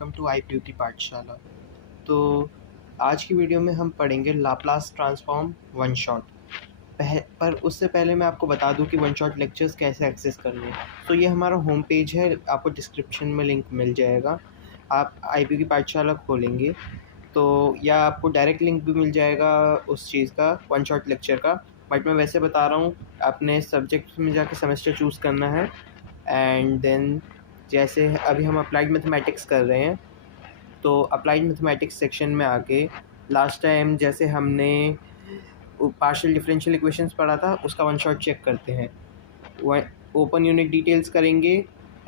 Welcome to IPUT पाठशाला। तो आज की वीडियो में हम पढ़ेंगे लाप्लास ट्रांसफॉर्म वन शॉट। पर उससे पहले मैं आपको बता दूं कि वन शॉट लेक्चर्स कैसे एक्सेस करने हैं। तो ये हमारा होम पेज है, आपको डिस्क्रिप्शन में लिंक मिल जाएगा। आप IPUT पाठशाला खोलेंगे तो या आपको डायरेक्ट लिंक भी मिल जाएगा उस चीज़ का, वन शॉट लेक्चर का। बट मैं वैसे बता रहा हूँ, अपने सब्जेक्ट में जाकर सेमेस्टर चूज़ करना है। एंड देन जैसे अभी हम अप्लाइड मैथमेटिक्स कर रहे हैं, तो अप्लाइड मैथमेटिक्स सेक्शन में आके लास्ट टाइम जैसे हमने पार्शियल डिफरेंशियल इक्वेशंस पढ़ा था, उसका वन शॉट चेक करते हैं। ओपन यूनिट डिटेल्स करेंगे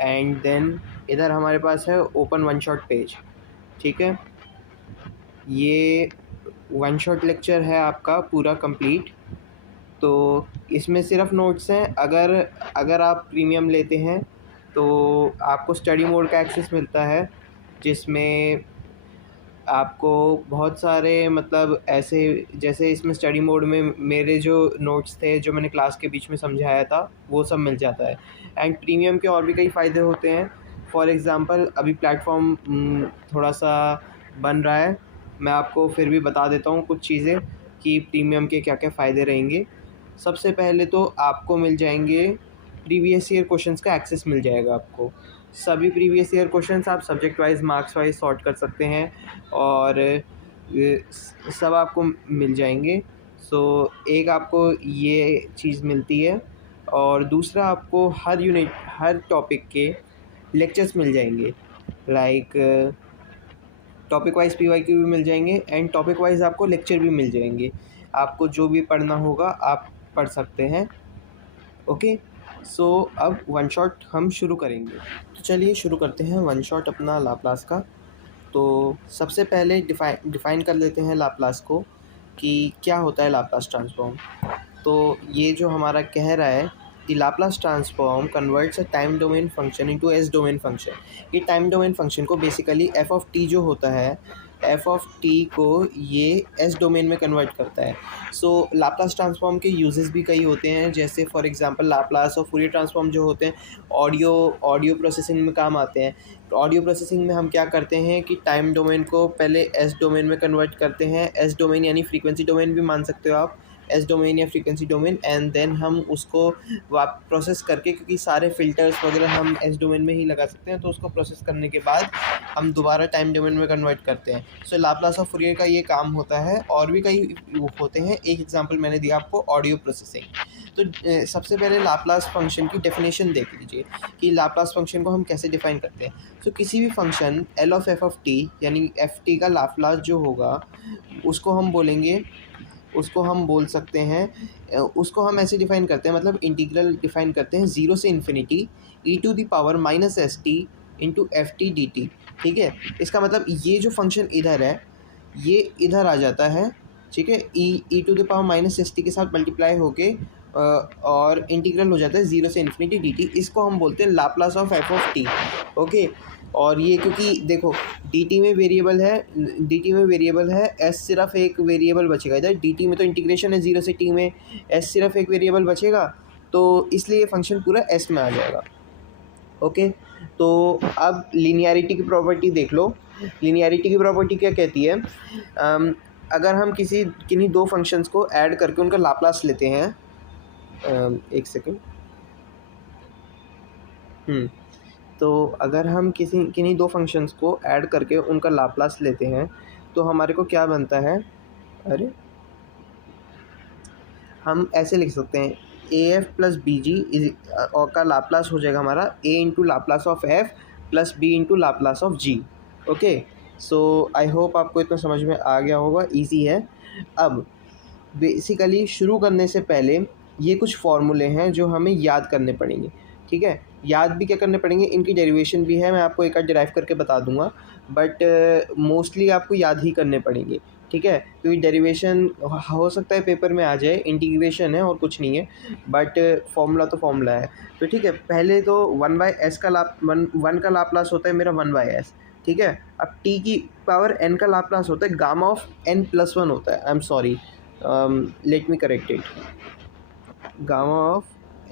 एंड देन इधर हमारे पास है ओपन वन शॉट पेज। ठीक है, ये वन शॉट लेक्चर है आपका पूरा कंप्लीट। तो इसमें सिर्फ नोट्स हैं। अगर आप प्रीमियम लेते हैं तो आपको स्टडी मोड का एक्सेस मिलता है, जिसमें आपको बहुत सारे मतलब ऐसे, जैसे इसमें स्टडी मोड में मेरे जो नोट्स थे जो मैंने क्लास के बीच में समझाया था वो सब मिल जाता है। एंड प्रीमियम के और भी कई फ़ायदे होते हैं। फॉर एग्ज़ाम्पल अभी प्लेटफॉर्म थोड़ा सा बन रहा है, मैं आपको फिर भी बता देता हूँ कुछ चीज़ें कि प्रीमियम के क्या क्या फ़ायदे रहेंगे। सबसे पहले तो आपको मिल जाएंगे प्रीवियस ईयर क्वेश्चंस का एक्सेस मिल जाएगा आपको। सभी प्रीवियस ईयर क्वेश्चंस आप subject wise marks wise sort कर सकते हैं और सब आपको मिल जाएंगे। सो एक आपको ये चीज़ मिलती है और दूसरा आपको हर यूनिट हर टॉपिक के लेक्चर्स मिल जाएंगे। लाइक टॉपिक वाइज PYQ भी मिल जाएंगे एंड टॉपिक वाइज आपको लेक्चर भी मिल जाएंगे। आपको जो भी पढ़ना होगा आप पढ़ सकते हैं। ओके, सो अब वन शॉट हम शुरू करेंगे। तो चलिए शुरू करते हैं वन शॉट अपना लाप्लास का। तो सबसे पहले डिफ़ाइन कर लेते हैं लाप्लास को कि क्या होता है लाप्लास ट्रांसफॉर्म। तो ये जो हमारा कह रहा है कि Laplace transform converts a time domain function into S domain function. ये टाइम डोमेन फंक्शन को बेसिकली एफ ऑफ टी जो होता है, एफ ऑफ टी को ये एस डोमेन में कन्वर्ट करता है। सो लाप्लास ट्रांसफॉर्म के यूजेस भी कई होते हैं, जैसे फॉर एग्जांपल लाप्लास और फूरियर ट्रांसफॉर्म जो होते हैं ऑडियो प्रोसेसिंग में काम आते हैं। तो ऑडियो प्रोसेसिंग में हम क्या करते हैं कि टाइम डोमेन को पहले एस डोमेन में कन्वर्ट करते हैं। एस डोमेन यानी फ्रीक्वेंसी डोमेन भी मान सकते हो आप, एस डोमेन या फ्रीक्वेंसी डोमेन। एंड देन हम उसको प्रोसेस करके, क्योंकि सारे फ़िल्टर्स वगैरह हम एस डोमेन में ही लगा सकते हैं, तो उसको प्रोसेस करने के बाद हम दोबारा टाइम डोमेन में कन्वर्ट करते हैं। सो लाप्लास ऑफ फूरियर का ये काम होता है। और भी कई होते हैं, एक एग्जांपल मैंने दिया आपको ऑडियो प्रोसेसिंग। तो सबसे पहले लाप्लास फंक्शन की डेफिनेशन देख लीजिए कि लाप्लास फंक्शन को हम कैसे डिफ़ाइन करते हैं। सो किसी भी function L of f of T यानी एफ टी का लाप्लास जो होगा उसको हम बोलेंगे, उसको हम बोल सकते हैं, उसको हम ऐसे डिफ़ाइन करते हैं, मतलब इंटीग्रल डिफ़ाइन करते हैं 0 से infinity e⁻⁻st into F T D T. ठीक है, इसका मतलब ये जो फंक्शन इधर है ये इधर आ जाता है। ठीक है, e⁻⁻st के साथ मल्टीप्लाई होके और इंटीग्रल हो जाता है 0 से इन्फिनिटी डी टी। इसको हम बोलते हैं Laplace of f of T. Okay, और ये क्योंकि देखो dt में वेरिएबल है, s सिर्फ एक वेरिएबल बचेगा इधर। dt में तो इंटीग्रेशन है 0 से t में, s सिर्फ एक वेरिएबल बचेगा, तो इसलिए ये फंक्शन पूरा s में आ जाएगा। ओके, तो अब लीनियरिटी की प्रॉपर्टी देख लो। लीनियरिटी की प्रॉपर्टी क्या कहती है, अगर हम किन्हीं दो फंक्शंस को ऐड करके उनका लाप्लास लेते हैं, एक सेकेंड, तो अगर हम किन्हीं दो फंक्शंस को ऐड करके उनका लाप्लास लेते हैं तो हमारे को क्या बनता है, अरे हम ऐसे लिख सकते हैं a f plus b g और का लाप्लास हो जाएगा हमारा a into Laplace of f plus b into Laplace of g. Okay, so I hope आपको इतना समझ में आ गया होगा, ईजी है। अब बेसिकली शुरू करने से पहले ये कुछ फॉर्मूले हैं जो हमें याद करने पड़ेंगे। ठीक है, याद भी क्या करने पड़ेंगे, इनकी डेरिवेशन भी है, मैं आपको एक आध डिराइव करके बता दूंगा, बट मोस्टली आपको याद ही करने पड़ेंगे। ठीक है, क्योंकि डेरिवेशन हो सकता है पेपर में आ जाए, इंटीग्रेशन है और कुछ नहीं है, बट फॉर्मूला तो फॉर्मूला है। तो ठीक है, पहले तो 1/s का वन का लाप्लास होता है मेरा 1/s। ठीक है, अब t की पावर n का लाप्लास होता है गामा ऑफ n+1 होता है। I am sorry, let me correct it, gamma of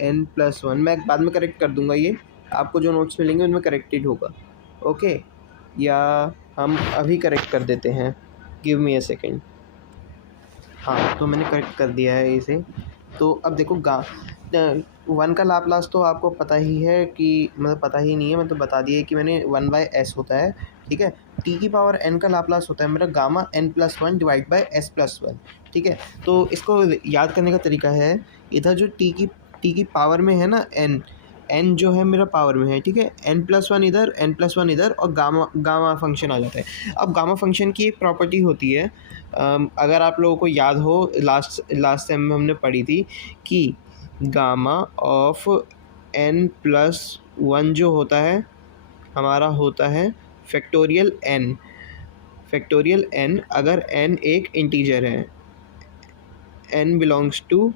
n+1। मैं बाद में करेक्ट कर दूंगा, ये आपको जो नोट्स मिलेंगे उनमें करेक्टेड होगा। ओके, या हम अभी करेक्ट कर देते हैं, गिव मी अ सेकेंड। हाँ, तो मैंने करेक्ट कर दिया है इसे। तो अब देखो वन का लाप्लास तो आपको पता ही है कि मतलब पता ही नहीं है, मतलब बता दिया कि मैंने 1/s होता है, ठीक है। टी की पावर n का लाप्लास होता है मेरा gamma n+1 divide by s+1, ठीक है। तो इसको याद करने का तरीका है, इधर जो टी की पावर में है ना n जो है मेरा पावर में है, ठीक है। n+1 इधर, n+1 इधर, और गामा फंक्शन आ जाता है। अब गामा फंक्शन की एक प्रॉपर्टी होती है, अगर आप लोगों को याद हो लास्ट टाइम में हमने पढ़ी थी कि गामा ऑफ n+1 जो होता है हमारा होता है फैक्टोरियल n अगर n एक इंटीजर है, n बिलोंग्स टू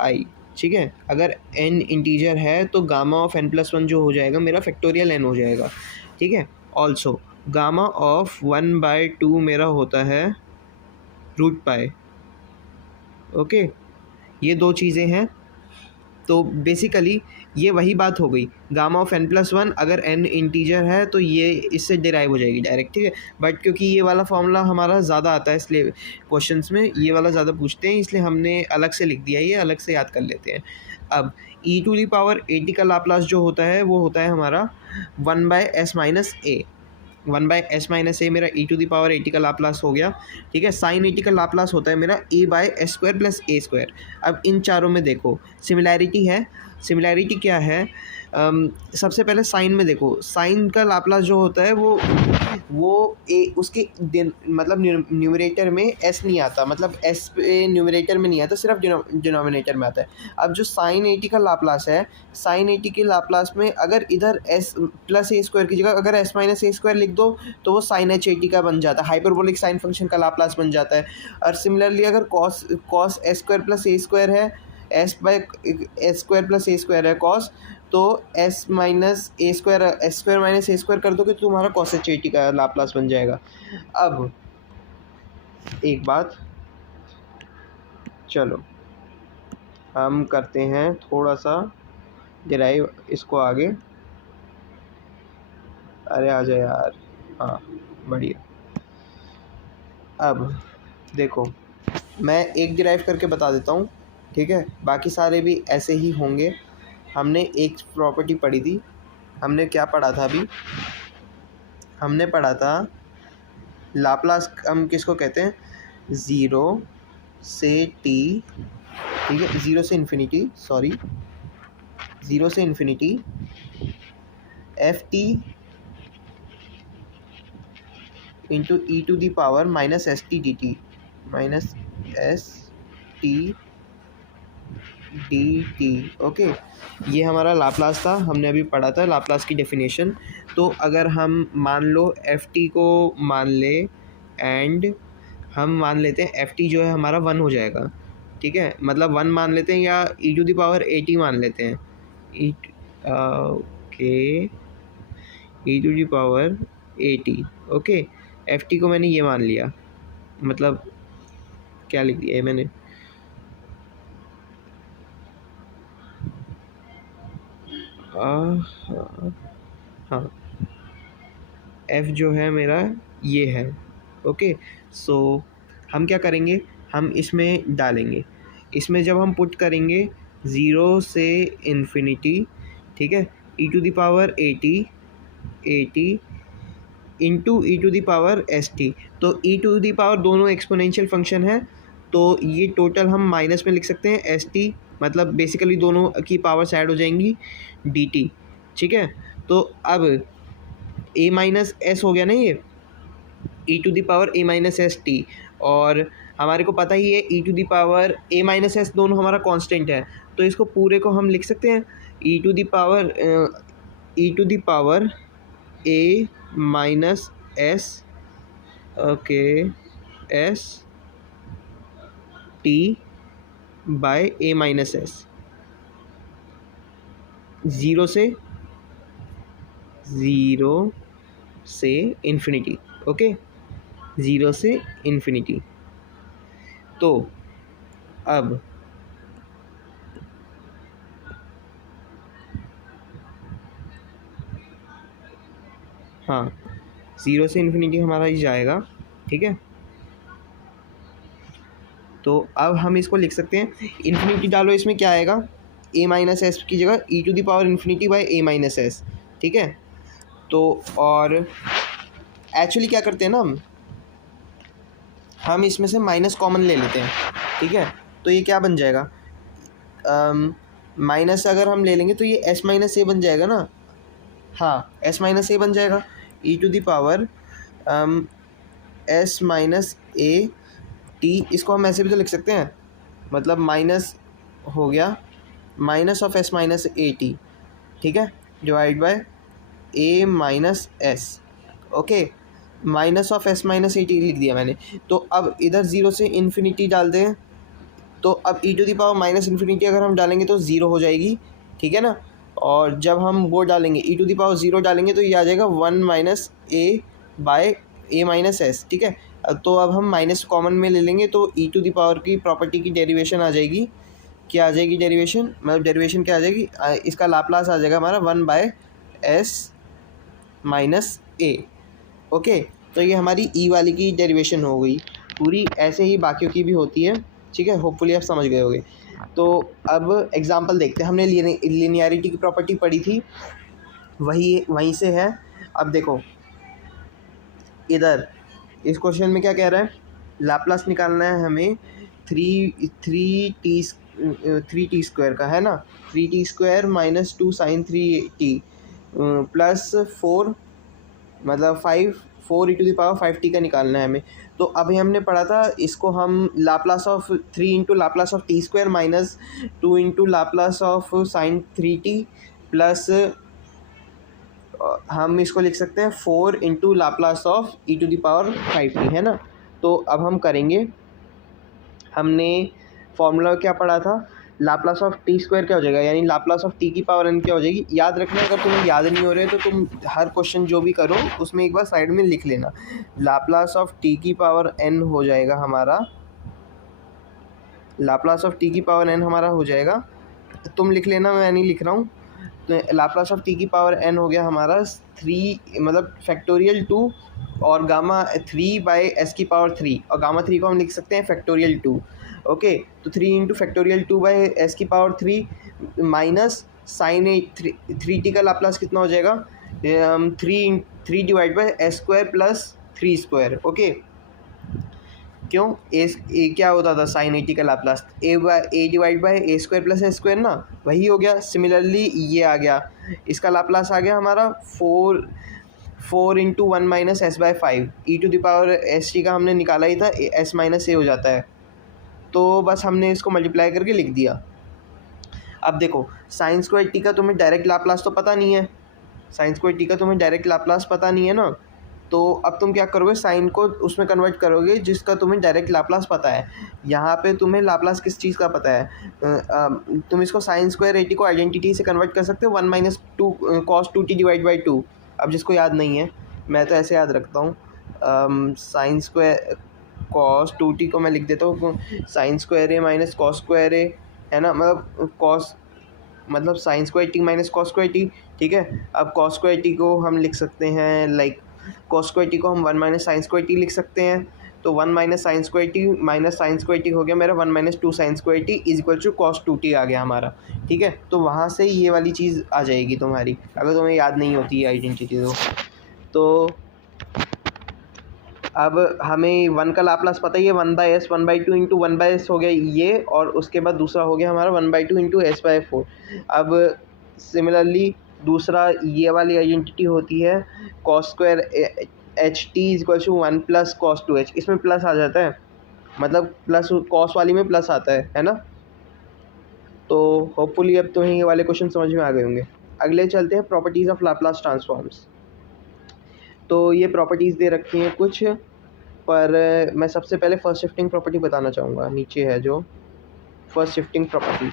i, ठीक है। अगर n इंटीजर है तो गामा ऑफ n+1 जो हो जाएगा मेरा फैक्टोरियल n हो जाएगा, ठीक है। ऑल्सो गामा ऑफ 1/2 मेरा होता है √π, ओके। ये दो चीज़ें हैं। तो बेसिकली ये वही बात हो गई, गामा ऑफ n+1 अगर n इंटीजर है तो ये इससे डिराइव हो जाएगी डायरेक्ट, ठीक है। बट क्योंकि ये वाला फॉर्मूला हमारा ज़्यादा आता है इसलिए क्वेश्चंस में ये वाला ज़्यादा पूछते हैं, इसलिए हमने अलग से लिख दिया, ये अलग से याद कर लेते हैं। अब e⁻at का लाप्लास जो होता है वो होता है हमारा 1/s-a। 1/s-a मेरा e⁻at का लाप्लास हो गया, ठीक है। साइन 80 का लाप्लास होता है मेरा a/s² + a²। अब इन चारों में देखो सिमिलैरिटी है। सिमिलैरिटी क्या है, सबसे पहले साइन में देखो, साइन का लाप्लास जो होता है वो उसके मतलब न्यूमरेटर में s नहीं आता, मतलब s न्यूमरेटर में नहीं आता, सिर्फ डिनोमिनेटर में आता है। अब जो साइन 80 का लाप्लास है, साइन 80 के लाप्लास में अगर इधर s + a² की जगह अगर s - a² लिख दो तो वो साइन h80 का बन जाता है, हाइपरबोलिक साइन फंक्शन का लाप्लास बन जाता है। और सिमिलरली अगर कॉस s² + a² है, s² + a² है कॉस, तो s² कर दोगे तो तुम्हारा cos h80 का लाप्लास बन जाएगा। अब एक बात, चलो हम करते हैं थोड़ा सा डिराइव इसको आगे। अरे आ जाए यार, हाँ बढ़िया। अब देखो मैं एक डिराइव करके बता देता हूँ, ठीक है। बाकी सारे भी ऐसे ही होंगे। हमने एक प्रॉपर्टी पढ़ी थी, हमने क्या पढ़ा था अभी, हमने पढ़ा था लाप्लास हम किसको कहते हैं, ज़ीरो से टी, ठीक है, ज़ीरो से इन्फिनिटी, सॉरी, ज़ीरो से infinity ft into e⁻ -st dt -st dt, okay. ये हमारा लाप्लास था, हमने अभी पढ़ा था लाप्लास की डेफिनेशन। तो अगर हम मान लो ft को मान ले एंड हम मान लेते हैं ft जो है हमारा 1 हो जाएगा, ठीक है। मतलब 1 मान लेते हैं या e⁻at मान लेते हैं, ओके, e⁻at, ओके। ft को मैंने ये मान लिया, मतलब क्या लिख दिया है मैंने, हाँ, f जो है मेरा ये है, ओके। सो हम क्या करेंगे, हम इसमें डालेंगे, इसमें जब हम पुट करेंगे 0 से इन्फिनिटी, ठीक है, e⁻at इंटू e⁻st। तो e⁻ दोनों एक्सपोनेंशियल फंक्शन है, तो ये टोटल हम माइनस में लिख सकते हैं st, मतलब बेसिकली दोनों की पावर्स ऐड हो जाएंगी dt, ठीक है। तो अब a-s हो गया ना ये e⁻a-st, और हमारे को पता ही है e⁻a-s दोनों हमारा कांस्टेंट है, तो इसको पूरे को हम लिख सकते हैं e⁻a-s, okay, s t by a-s, zero से इन्फिनिटी, ओके, 0 से इन्फिनिटी। तो अब हाँ, 0 से इन्फिनिटी हमारा ये जाएगा, ठीक है। तो अब हम इसको लिख सकते हैं, इन्फिनिटी डालो, इसमें क्या आएगा, a माइनस एस की जगह e to the power infinity by a minus S, ठीक है। तो और एक्चुअली क्या करते हैं ना, हम इसमें से माइनस कॉमन ले लेते हैं, ठीक है। तो ये क्या बन जाएगा, माइनस अगर हम ले लेंगे तो ये s माइनस ए बन जाएगा ना, हाँ s माइनस ए बन जाएगा, e to the power s minus A T. इसको हम ऐसे भी तो लिख सकते हैं, मतलब माइनस हो गया minus of s minus A T, ठीक है, divide by a minus S, okay. Minus of s minus A T लिख दिया मैंने। तो अब इधर 0 से इन्फिनिटी डाल दें, तो अब e to the power minus infinity अगर हम डालेंगे तो 0 हो जाएगी, ठीक है ना। और जब हम वो डालेंगे e टू द पावर 0 डालेंगे तो ये आ जाएगा 1 minus A by a minus S, ठीक है। तो अब हम माइनस कॉमन में ले लेंगे तो e टू द पावर की प्रॉपर्टी की डेरिवेशन आ जाएगी, क्या आ जाएगी डेरिवेशन, मतलब डेरिवेशन क्या आ जाएगी, इसका लाप्लास आ जाएगा हमारा 1 by S minus a, okay. तो ये हमारी ई वाली की डेरिवेशन हो गई पूरी, ऐसे ही बाकियों की भी होती है, ठीक है। होपफुली आप समझ गए होंगे। तो अब एग्जांपल देखते हैं, हमने लिनियरिटी की प्रॉपर्टी पढ़ी थी, वहीं से है। अब देखो इधर इस क्वेश्चन में क्या कह रहा है, लाप्लास निकालना है हमें थ्री टी स्क्वायर का, है ना, 3t square minus 2 sign 3t plus 4 मतलब 4 ई टू द पावर 5t का निकालना है हमें। तो अभी हमने पढ़ा था, इसको हम Laplace of 3 into Laplace of T square minus 2 into Laplace of sine 3t plus हम इसको लिख सकते हैं 4 into Laplace of E to the power 5t, है ना। तो अब हम करेंगे, हमने फॉर्मूला क्या पढ़ा था, लाप्लास ऑफ टी स्क्वायर क्या हो जाएगा, यानी लाप्लास ऑफ टी की पावर n क्या हो जाएगी। याद रखना, अगर तुम्हें याद नहीं हो रहा है तो तुम हर क्वेश्चन जो भी करो उसमें एक बार साइड में लिख लेना, लाप्लास ऑफ टी की पावर n हो जाएगा हमारा, लाप्लास ऑफ टी की पावर n हमारा हो जाएगा, तुम लिख लेना, मैं नहीं लिख रहा हूँ। तो लाप्लास ऑफ टी की पावर n हो गया हमारा 3 मतलब फैक्टोरियल 2 और गामा 3 बाई एस की पावर 3, और गामा 3 को हम लिख सकते हैं फैक्टोरियल 2, ओके। तो 3 इंटू फैक्टोरियल 2 बाई एस की पावर 3 माइनस साइन 3t का लाप्लास कितना हो जाएगा, 3 divide by S square plus 3 square, okay. क्यों, ए क्या होता था साइन 80 का Laplace, A divide by A square plus A square ना, वही हो गया। सिमिलरली ये आ गया, इसका लाप्लास आ गया हमारा 4 into 1 minus S by 5, E to the power S T का हमने निकाला ही था, एस माइनस ए हो जाता है, तो बस हमने इसको मल्टीप्लाई करके लिख दिया। अब देखो साइन स्क्वायर टी का तुम्हें डायरेक्ट लाप्लास तो पता नहीं है, साइन स्क्वायर टी का तुम्हें डायरेक्ट लाप्लास पता नहीं है ना, तो अब तुम क्या करोगे, साइन को उसमें कन्वर्ट करोगे जिसका तुम्हें डायरेक्ट लाप्लास पता है। यहाँ पे तुम्हें लाप्लास किस चीज़ का पता है, तुम इसको साइन स्क्वायर एटी को आइडेंटिटी से कन्वर्ट कर सकते हो, 1 minus 2 cos 2t divide by 2। अब जिसको याद नहीं है, मैं तो ऐसे याद रखता हूँ, साइन स्क्वायर कॉस 2t को मैं लिख देता हूँ साइन स्क्वायर ए माइनस कॉस स्क्वायर ए, है ना, मतलब कॉस मतलब sign square T minus cos square T, ठीक है। अब कॉस स्क्वायर टी को हम लिख सकते हैं, लाइक कॉस स्क्वायर टी को हम 1 माइनस साइन स्क्वायर टी लिख सकते हैं, तो 1 minus sine square T minus sine square T हो गया मेरा 1 minus 2 sine square T is equal to cos 2t आ गया हमारा, ठीक है। तो वहाँ से ये वाली चीज़ आ जाएगी तुम्हारी, अगर तुम्हें याद नहीं होती है आइडेंटिटी तो अब हमें 1 का लाप्लास पता ही है, 1/s 1/2 इंटू 1/s हो गया ये, और उसके बाद दूसरा हो गया हमारा 1/2 इंटू एस बाई 4। अब सिमिलरली दूसरा ये वाली आइडेंटिटी होती है cos square H T is equal to 1 plus cos 2h, इसमें प्लस आ जाता है, मतलब प्लस कॉस वाली में प्लस आता है ना। तो होपफुली अब तुम्हें ये वाले क्वेश्चन समझ में आ गए होंगे। अगले चलते हैं प्रॉपर्टीज़ ऑफ लाप्लास ट्रांसफॉर्म्स। तो ये प्रॉपर्टीज़ दे रखी हैं कुछ, पर मैं सबसे पहले फर्स्ट शिफ्टिंग प्रॉपर्टी बताना चाहूँगा, नीचे है जो फर्स्ट शिफ्टिंग प्रॉपर्टी,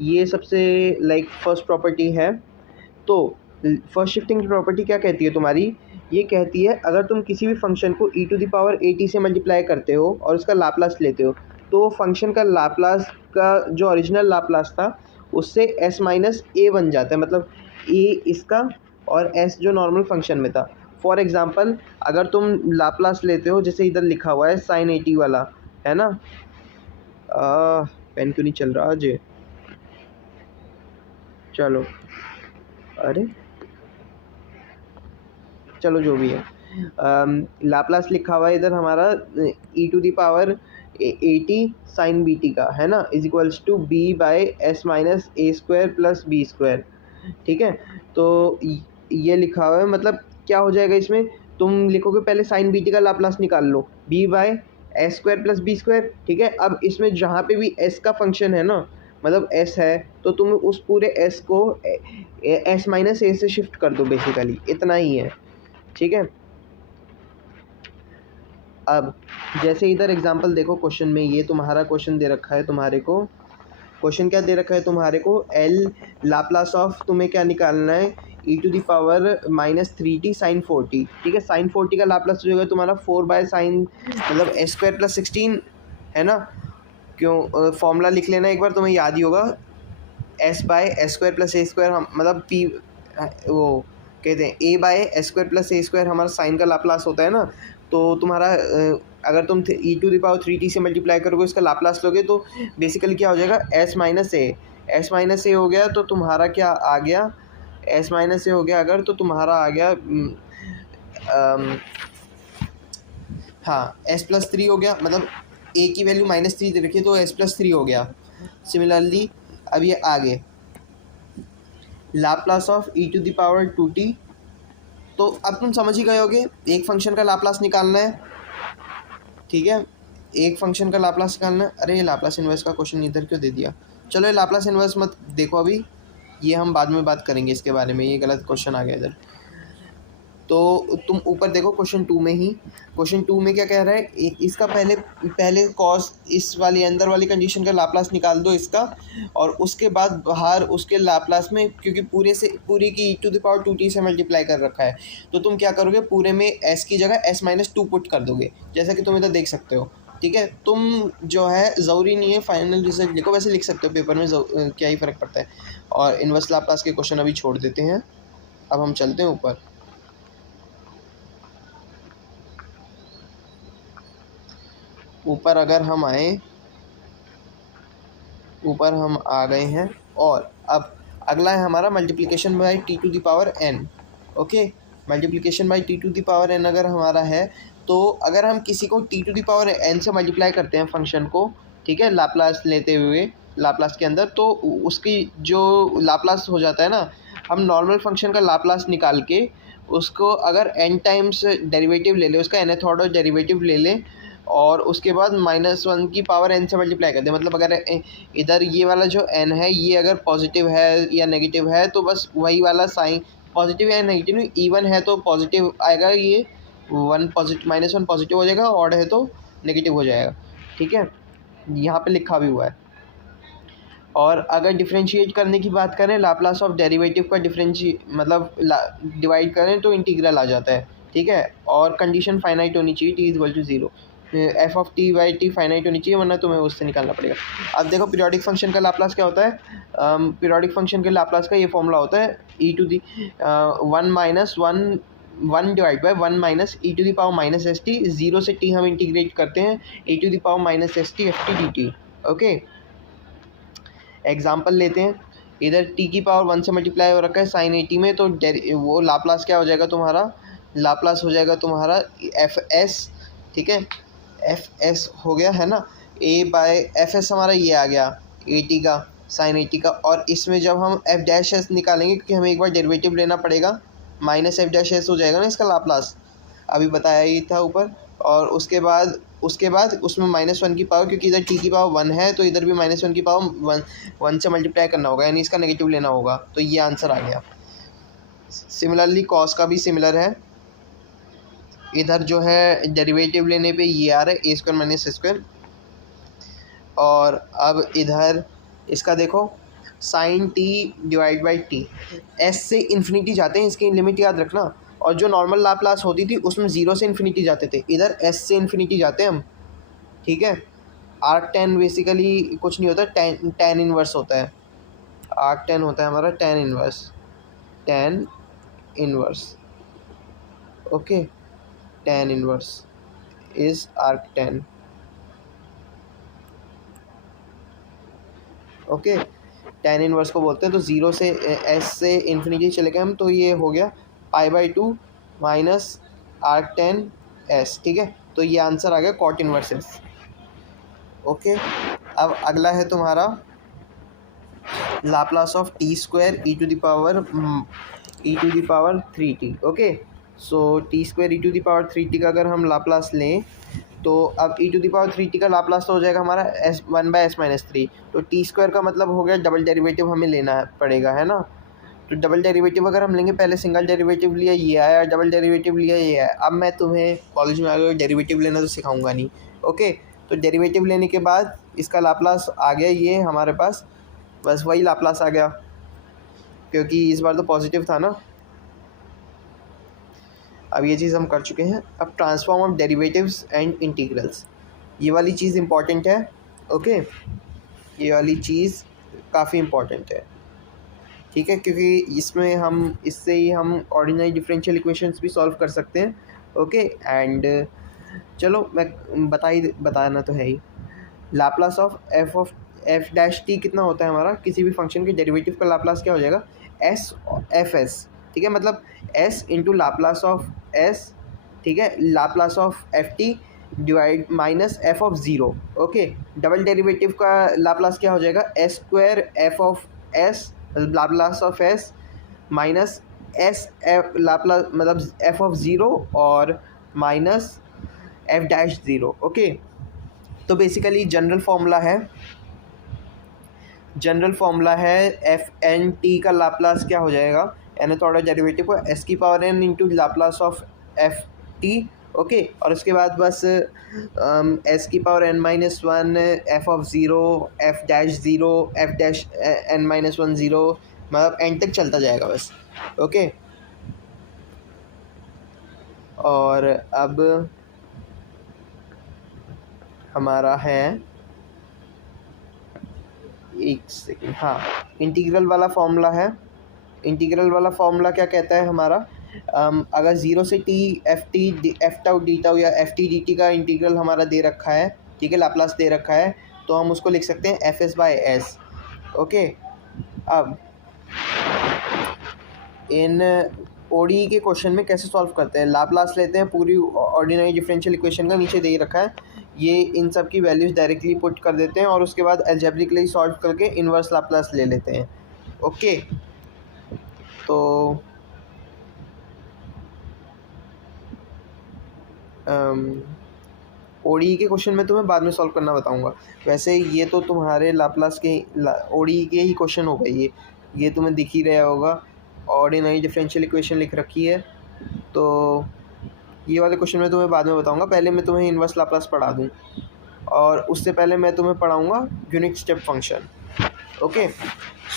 ये सबसे लाइक फर्स्ट प्रॉपर्टी है। तो फर्स्ट शिफ्टिंग प्रॉपर्टी क्या कहती है तुम्हारी, ये कहती है अगर तुम किसी भी फंक्शन को e to the power at से मल्टीप्लाई करते हो और उसका लाप्लास लेते हो, तो फंक्शन का लाप्लास का जो ओरिजिनल लाप्लास था उससे s माइनस ए बन जाता है, मतलब a इसका और s जो नॉर्मल फंक्शन में था फॉर एग्ज़ाम्पल अगर तुम लाप्लास लेते हो, जैसे इधर लिखा हुआ है sin 80 वाला, है ना। पेन क्यों नहीं चल रहा आज? चलो, अरे चलो जो भी है, लाप्लास लिखा हुआ है इधर हमारा e⁻80 sin bt का, है ना, is equals to b/s minus A square plus B square. ठीक है, तो ये लिखा हुआ है, मतलब क्या हो जाएगा इसमें, तुम लिखोगे पहले साइन bt का लाप्लास निकाल लो, b/s square plus B square. ठीक है, अब इसमें जहाँ पे भी s का फंक्शन है ना, मतलब s है, तो तुम उस पूरे s को s माइनस ए से शिफ्ट कर दो, बेसिकली इतना ही है। ठीक है, अब जैसे इधर एग्जांपल देखो, क्वेश्चन में ये तुम्हारा क्वेश्चन दे रखा है, तुम्हारे को क्वेश्चन क्या दे रखा है तुम्हारे को, एल लाप्लास ऑफ, तुम्हें क्या निकालना है, e⁻−3t sin 4t। ठीक है, sin 4t का लाप्लास जो है तुम्हारा 4/sin मतलब s स्क्वायर प्लस 16, है ना। क्यों, फॉर्मूला लिख लेना एक बार, तुम्हें याद ही होगा, s/s स्क्वायर प्लस ए स्क्वायर, हम मतलब p वो कहते हैं a/s स्क्वायर प्लस ए स्क्वायर हमारा साइन का लाप्लास होता है ना। तो तुम्हारा अगर तुम e⁻3t से मल्टीप्लाई करोगे, इसका लाप्लास लोगे, तो बेसिकली क्या हो जाएगा, s माइनस ए हो गया, तो तुम्हारा क्या आ गया, s माइनस ए हो गया अगर, तो तुम्हारा आ गया हाँ s+3 हो गया, मतलब a की वैल्यू -3 दे रखी है, तो s+3 हो गया। सिमिलरली अब ये आगे लाप्लास ऑफ e⁻2t, तो अब तुम समझ ही गए होगे, एक फंक्शन का लाप्लास निकालना है। ठीक है, एक फंक्शन का लाप्लास निकालना है। अरे ये लाप्लास इन्वर्स का क्वेश्चन इधर क्यों दे दिया, चलो ये लाप्लास इन्वर्स मत देखो अभी, ये हम बाद में बात करेंगे इसके बारे में, ये गलत क्वेश्चन आ गया इधर। तो तुम ऊपर देखो क्वेश्चन 2 में ही, क्वेश्चन 2 में क्या कह रहा है, इसका पहले कॉस इस वाली अंदर वाली कंडीशन का लाप्लास निकाल दो इसका, और उसके बाद बाहर उसके लाप्लास में, क्योंकि पूरे की e⁻2t से मल्टीप्लाई कर रखा है, तो तुम क्या करोगे, पूरे में s की जगह s-2 पुट कर दोगे, जैसा कि तुम इधर देख सकते हो। ठीक है, तुम जो है ज़रूरी नहीं है फाइनल रिजल्ट लिखो, वैसे लिख सकते हो पेपर में, क्या ही फ़र्क पड़ता है। और इन्वर्स लाप्लास के क्वेश्चन अभी छोड़ देते हैं, अब हम चलते हैं ऊपर। ऊपर अगर हम आए, ऊपर हम आ गए हैं, और अब अगला है हमारा multiplication bye t⁻n। Okay, multiplication bye t⁻n अगर हमारा है, तो अगर हम किसी को t⁻n से मल्टीप्लाई करते हैं फंक्शन को, ठीक है, लाप्लास लेते हुए, लाप्लास के अंदर, तो उसकी जो लाप्लास हो जाता है ना, हम नॉर्मल फंक्शन का लाप्लास निकाल के उसको अगर n टाइम्स डेरिवेटिव ले लें, उसका nth ऑर्डर डेरिवेटिव ले लें, और उसके बाद -1 की पावर n से मल्टीप्लाई कर दें, मतलब अगर इधर ये वाला जो n है, ये अगर पॉजिटिव है या नेगेटिव है, तो बस वही वाला साइन, पॉजिटिव या नेगेटिव नहीं, इवन है तो पॉजिटिव आएगा, ये -1 पॉजिटिव हो जाएगा, ऑड है तो नेगेटिव हो जाएगा। ठीक है, यहाँ पे लिखा भी हुआ है। और अगर डिफरेंशिएट करने की बात करें, लाप्लास ऑफ डेरिवेटिव का मतलब डिवाइड करें, तो इंटीग्रल आ जाता है। ठीक है, और कंडीशन फाइनाइट होनी चाहिए, t=0, f(t/t) फाइनाइट होनी चाहिए, वरना तुम्हें उससे निकालना पड़ेगा। अब देखो पीरियोडिक फंक्शन का लाप्लास क्या होता है, पीरियोडिक फंक्शन के लाप्लास का ये फॉर्मूला होता है, (1 डिवाइड बाई 1 - e⁻−st), 0 से t हम इंटीग्रेट करते हैं, e⁻−st ft dt। Okay, example लेते हैं, इधर t की पावर 1 से मल्टीप्लाई हो रखा है sin 80 में, तो वो लाप्लास क्या हो जाएगा तुम्हारा, लाप्लास हो जाएगा तुम्हारा fs। ठीक है, fs हो गया, है ना, a/fs हमारा ये आ गया 80 का, sin 80 का, और इसमें जब हम f' निकालेंगे, क्योंकि हमें एक बार डेरिवेटिव लेना पड़ेगा, -f' हो जाएगा ना इसका लाप्लास, अभी बताया ही था ऊपर। और उसके बाद उसमें -1 की पावर, क्योंकि इधर t की पावर 1 है, तो इधर भी -1 की पावर 1 से मल्टीप्लाई करना होगा, यानी इसका नेगेटिव लेना होगा, तो ये आंसर आ गया। सिमिलरली कॉस का भी सिमिलर है, इधर जो है डेरिवेटिव लेने पे ये आ रहा है a² - s²। और अब इधर इसका देखो sin t divide by t, s से इन्फिनिटी जाते हैं, इसकी लिमिट याद रखना, और जो नॉर्मल लाप्लास होती थी उसमें 0 से इन्फिनिटी जाते थे, इधर s से इन्फिनिटी जाते हैं हम। ठीक है, arctan बेसिकली कुछ नहीं होता, tan इन्वर्स होता है, arctan होता है हमारा tan inverse. Okay, tan inverse is arctan। Okay, tan inverse को बोलते हैं। तो ज़ीरो से एस से इन्फिनिटी चले गए हम, तो ये हो गया π/2 माइनस arctan s। ठीक है, तो ये आंसर आ गया cot इनवर्स s। ओके, अब अगला है तुम्हारा Laplace of T square E to the power 3t। Okay, so T square E to the power 3t का अगर हम लाप्लास लें तो अब ई टू द पावर 3t का लाप्लास तो हो जाएगा हमारा एस 1/s-3। तो टी स्क्वायर का मतलब हो गया डबल डेरिवेटिव हमें लेना पड़ेगा, है ना। तो डबल डेरिवेटिव अगर हम लेंगे, पहले सिंगल डेरिवेटिव लिया ये आया, डबल डेरिवेटिव लिया ये आया। अब मैं तुम्हें कॉलेज में आगे डेरिवेटिव लेना तो सिखाऊंगा नहीं। ओके, तो डेरिवेटिव लेने के बाद इसका लाप्लास आ गया ये हमारे पास, बस वही लाप्लास आ गया क्योंकि इस बार तो पॉजिटिव था ना। अब ये चीज़ हम कर चुके हैं। अब transform of derivatives and integrals, ये वाली चीज़ इम्पॉर्टेंट है। ओके, ये वाली चीज़ काफ़ी इम्पॉर्टेंट है, ठीक है, क्योंकि इससे ही हम ऑर्डिनरी डिफरेंशियल इक्वेशंस भी सॉल्व कर सकते हैं। ओके, एंड चलो मैं बताना तो है ही। Laplace of f dash t कितना होता है हमारा, किसी भी फंक्शन के डेरिवेटिव का लाप्लास क्या हो जाएगा, एस एफ एस। ठीक है, मतलब S into Laplace of S, ठीक है, Laplace of F T divide minus F of zero. Okay, double derivative का लाप्लास क्या हो जाएगा, S square F of S, Laplace of S minus S F Laplace मतलब एफ ऑफ ज़ीरो और minus F dash zero. Okay, तो basically general formula है F N T का Laplace क्या हो जाएगा, nth ऑर्डर डेरिवेटिव को एस की power n into Laplace of F T. Okay, और उसके बाद बस एस की power n-1 F of zero F dash zero F dash n-1 zero, मतलब एंड तक चलता जाएगा बस। ओके, और अब हमारा है एक सेकेंड, हाँ, इंटीग्रल वाला फॉर्मूला है। इंटीग्रल वाला फॉर्मूला क्या कहता है हमारा, अगर ज़ीरो से T F tau D tau या एफ टी डी टी का इंटीग्रल हमारा दे रखा है, ठीक है, लाप्लास दे रखा है, तो हम उसको लिख सकते हैं F S by s. Okay, अब इन ओडी के क्वेश्चन में कैसे सॉल्व करते हैं, लाप्लास लेते हैं पूरी ऑर्डिनरी डिफरेंशियल इक्वेशन का, नीचे दे रखा है, ये इन सब की वैल्यूज़ डायरेक्टली पुट कर देते हैं और उसके बाद अलजेब्रिकली सॉल्व करके इन्वर्स लाप्लास ले लेते हैं। ओके, तो ओडी के क्वेश्चन में तुम्हें बाद में सॉल्व करना बताऊंगा। वैसे ये तो तुम्हारे लाप्लास के ओडी के ही क्वेश्चन हो गए, ये तुम्हें दिख ही रहा होगा, ऑर्डिनरी डिफरेंशियल इक्वेशन लिख रखी है। तो ये वाले क्वेश्चन मैं तुम्हें बाद में बताऊंगा, पहले मैं तुम्हें इन्वर्स लाप्लास पढ़ा दूं, और उससे पहले मैं तुम्हें पढ़ाऊंगा unit step function. Okay,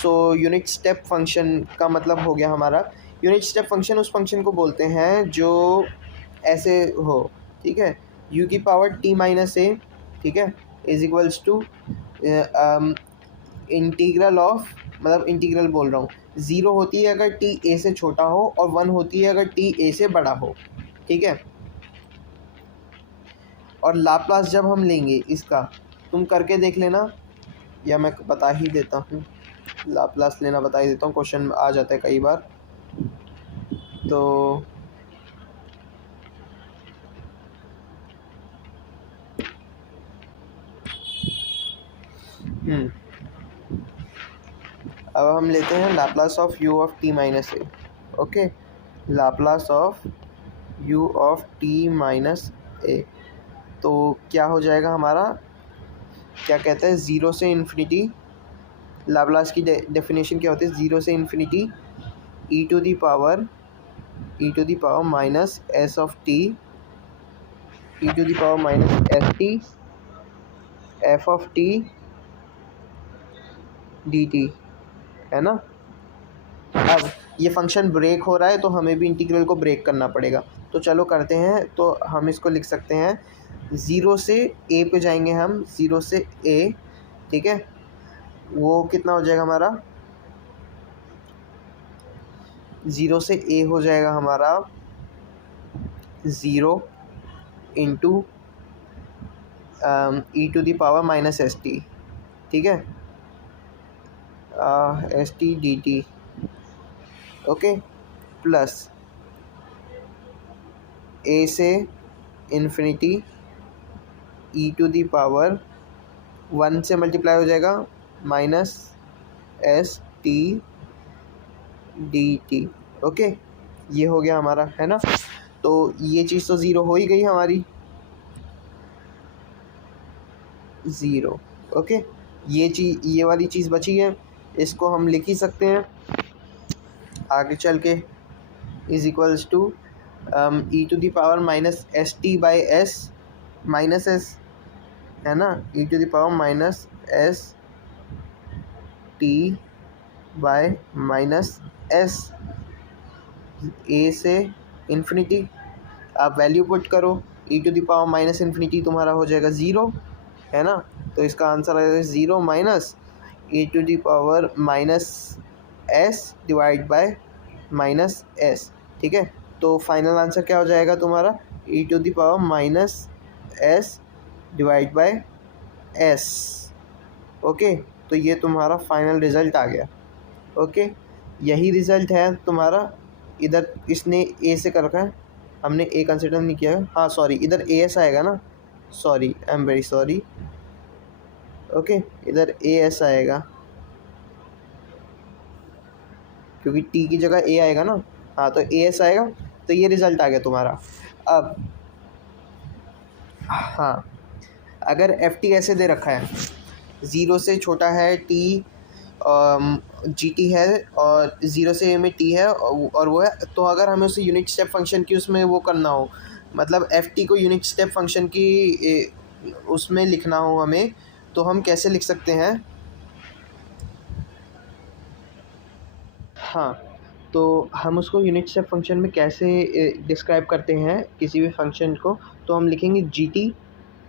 so unit step function का मतलब हो गया हमारा, यूनिट स्टेप फंक्शन उस फंक्शन को बोलते हैं जो ऐसे हो, ठीक है, u की पावर t माइनस ए, ठीक है, is equals to integral of, मतलब इंटीग्रल बोल रहा हूँ, ज़ीरो होती है अगर t a से छोटा हो और 1 होती है अगर t a से बड़ा हो, ठीक है। और लाप्लास जब हम लेंगे इसका, तुम करके देख लेना, या मैं बता ही देता हूँ, लाप्लास लेना बता ही देता हूँ, क्वेश्चन आ जाता है कई बार। तो अब हम लेते हैं Laplace of u of t minus a. Okay, Laplace of u of t minus a, तो क्या हो जाएगा हमारा, क्या कहते हैं, ज़ीरो से इन्फिनिटी, लाप्लास की डेफिनेशन क्या होती है, ज़ीरो से infinity E to the power minus S of T E to the power minus S T F of T D T, है ना। अब ये फंक्शन ब्रेक हो रहा है तो हमें भी इंटीग्रल को ब्रेक करना पड़ेगा, तो चलो करते हैं। तो हम इसको लिख सकते हैं, ज़ीरो से ए पे जाएंगे हम, ज़ीरो से ए, ठीक है, वो कितना हो जाएगा हमारा, ज़ीरो से ए हो जाएगा हमारा zero into E to the power minus S t, ठीक है, s t D t, okay, plus a से infinity E to the power 1 से मल्टीप्लाई हो जाएगा minus S t D t, okay. ये हो गया हमारा, है ना। तो ये चीज़ तो ज़ीरो हो ही गई हमारी, ज़ीरो, ओके। ये वाली चीज़ बची है, इसको हम लिख ही सकते हैं आगे चल के, is equals to e to the power minus S t by s minus s, है ना, e to the power minus S t by minus s, a से इन्फिनिटी, आप वैल्यू पुट करो, e to the power minus infinity तुम्हारा हो जाएगा zero, है ना। तो इसका आंसर आएगा zero minus e to the power minus s divide by minus S, ठीक है। तो फाइनल आंसर क्या हो जाएगा तुम्हारा, e to the power minus s divide by s, okay. तो ये तुम्हारा फाइनल रिज़ल्ट आ गया, ओके। यही रिज़ल्ट है तुम्हारा, इधर इसने ए से कर रखा है, हमने ए कंसिडर नहीं किया है, हाँ सॉरी, इधर ए एस आएगा ना, sorry, I am very sorry, okay, इधर ए एस आएगा क्योंकि टी की जगह ए आएगा ना, हाँ, तो ए एस आएगा। तो ये रिज़ल्ट आ गया तुम्हारा। अब हाँ, अगर एफ टी ऐसे दे रखा है, ज़ीरो से छोटा है टी, जी टी है, और ज़ीरो से ए में टी है, और वो है, तो अगर हमें उसे यूनिट स्टेप फंक्शन की उसमें वो करना हो, मतलब एफ टी को यूनिट स्टेप फंक्शन की उसमें लिखना हो हमें, तो हम कैसे लिख सकते हैं। हाँ, तो हम उसको यूनिट स्टेप फंक्शन में कैसे डिस्क्राइब करते हैं किसी भी फंक्शन को, तो हम लिखेंगे जी टी,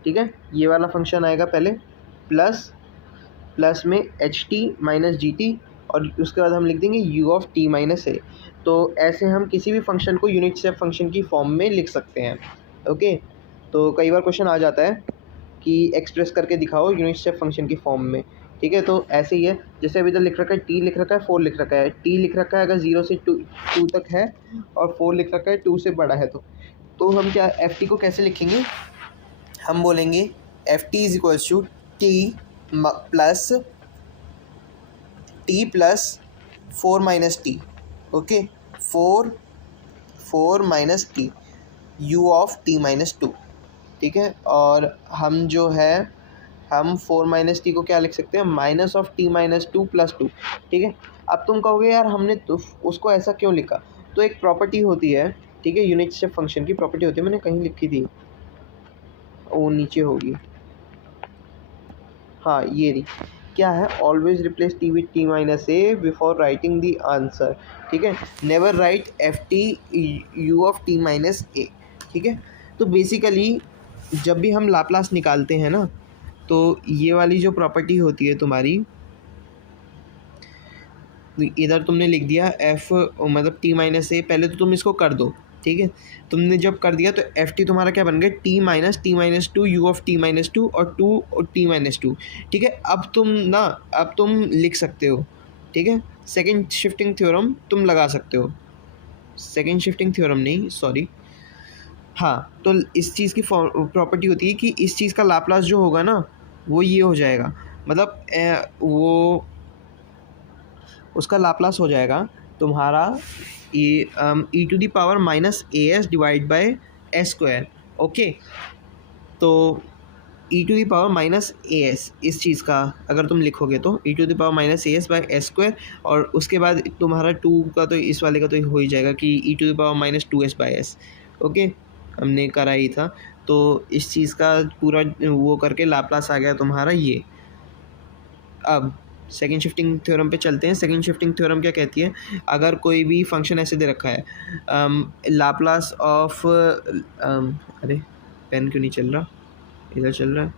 ठीक है, ये वाला फंक्शन आएगा पहले, प्लस में H T minus G T, और उसके बाद हम लिख देंगे you of T minus a. तो ऐसे हम किसी भी फंक्शन को यूनिट स्टेप फंक्शन की फॉर्म में लिख सकते हैं, ओके। तो कई बार क्वेश्चन आ जाता है कि एक्सप्रेस करके दिखाओ यूनिट स्टेप फंक्शन की फॉर्म में, ठीक है। तो ऐसे ही है, जैसे अभी इधर लिख रखा है टी लिख रखा है, 4 लिख रखा है, टी लिख रखा है अगर 0 से 2 तक है, और 4 लिख रखा है 2 से बड़ा है, तो हम क्या एफ टी को कैसे लिखेंगे, हम बोलेंगे F T is equals to T plus 4 minus T, okay, 4 minus T you of T minus 2, ठीक है। और हम जो है हम 4 माइनस टी को क्या लिख सकते हैं, minus of T minus 2 plus 2, ठीक है। अब तुम कहोगे यार हमने तो उसको ऐसा क्यों लिखा, तो एक प्रॉपर्टी होती है, ठीक है, यूनिट स्टेप फंक्शन की प्रॉपर्टी होती है, मैंने कहीं लिखी थी, वो नीचे होगी, हाँ ये रही, क्या है, always replace t with t minus a before writing the answer, ठीक है, never write f t you of T minus ए, ठीक है। तो बेसिकली जब भी हम लाप्लास निकालते हैं ना, तो ये वाली जो प्रॉपर्टी होती है तुम्हारी, इधर तुमने लिख दिया एफ मतलब टी माइनस ए, पहले तो तुम इसको कर दो, ठीक है। तुमने जब कर दिया तो एफ टी तुम्हारा क्या बन गया, T minus 2 you of T minus 2 और 2 और टी माइनस 2, ठीक है। अब तुम लिख सकते हो, ठीक है, सेकेंड शिफ्टिंग थ्योरम तुम लगा सकते हो, सेकेंड शिफ्टिंग थ्योरम नहीं, सॉरी, हाँ। तो इस चीज़ की प्रॉपर्टी होती है कि इस चीज़ का लाप्लास जो होगा ना, वो ये हो जाएगा, मतलब वो उसका लाप्लास हो जाएगा तुम्हारा e to the power minus A s divide by S square, okay. तो e to the power minus A s, इस चीज़ का अगर तुम लिखोगे तो e to the power minus A s by S square, और उसके बाद तुम्हारा 2 का तो इस वाले का तो हो ही जाएगा कि e to the power minus 2s by s, okay, हमने करा ही था। तो इस चीज़ का पूरा वो करके लाप्लास आ गया तुम्हारा ये। अब सेकेंड शिफ्टिंग थ्योरम पे चलते हैं। सेकेंड शिफ्टिंग थ्योरम क्या कहती है, अगर कोई भी फंक्शन ऐसे दे रखा है, लाप्लास ऑफ अरे पेन क्यों नहीं चल रहा, इधर चल रहा है,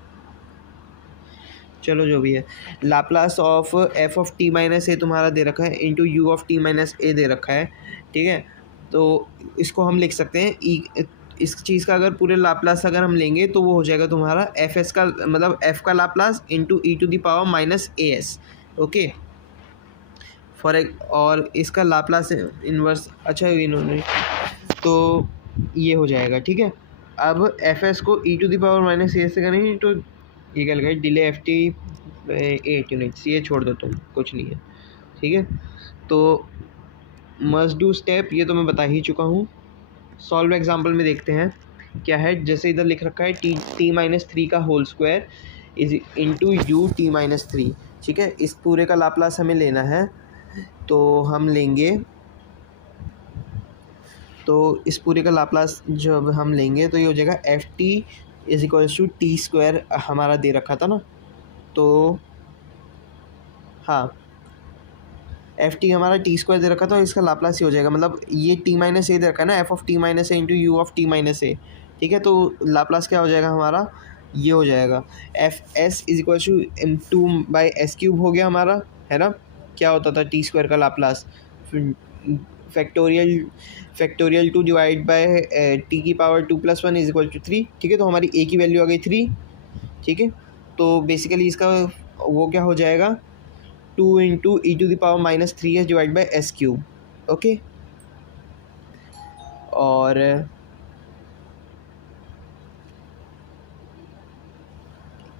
चलो जो भी है, Laplace of f of T minus a तुम्हारा दे रखा है into u of T minus a दे रखा है, ठीक है। तो इसको हम लिख सकते हैं इस चीज़ का अगर पूरे लाप्लास अगर हम लेंगे तो वो हो जाएगा तुम्हारा एफ एस का, मतलब एफ का Laplace into E to the power minus A S. Okay, for एक, और इसका लाप्लास इन्वर्स, अच्छा इन्होंने तो ये हो जाएगा। ठीक है, अब एफ एस को e to the power minus A s से करेंगे तो ये क्या लगा, डिले एफ टी 8 यूनिट्स, ये छोड़ दो तुम, कुछ नहीं है। ठीक है, तो मस्ट डू स्टेप ये तो मैं बता ही चुका हूँ। सॉल्व एग्जाम्पल में देखते हैं क्या है। जैसे इधर लिख रखा है टी माइनस थ्री का whole square is into U T minus three. ठीक है, इस पूरे का लाप्लास हमें लेना है, तो हम लेंगे, तो इस पूरे का लाप्लास जब हम लेंगे तो ये हो जाएगा F T is equals to T square, हमारा दे रखा था ना, तो हाँ एफ टी हमारा टी स्क्वायर दे रखा था, इसका लाप्लास ही हो जाएगा, मतलब ये टी माइनस ए दे रखा है ना, f of T minus a into u of T minus ए। ठीक है, तो लाप्लास क्या हो जाएगा हमारा, ये हो जाएगा F S is equal to two by S cube हो गया हमारा, है ना। क्या होता था टी स्क्वायर का Laplace, factorial two divide by T की पावर 2+1 इज इक्वल टू 3। ठीक है, तो हमारी ए की वैल्यू आ गई 3। ठीक है, तो बेसिकली इसका वो क्या हो जाएगा, 2 into E to the power minus 3 S divide by S cube. Okay, और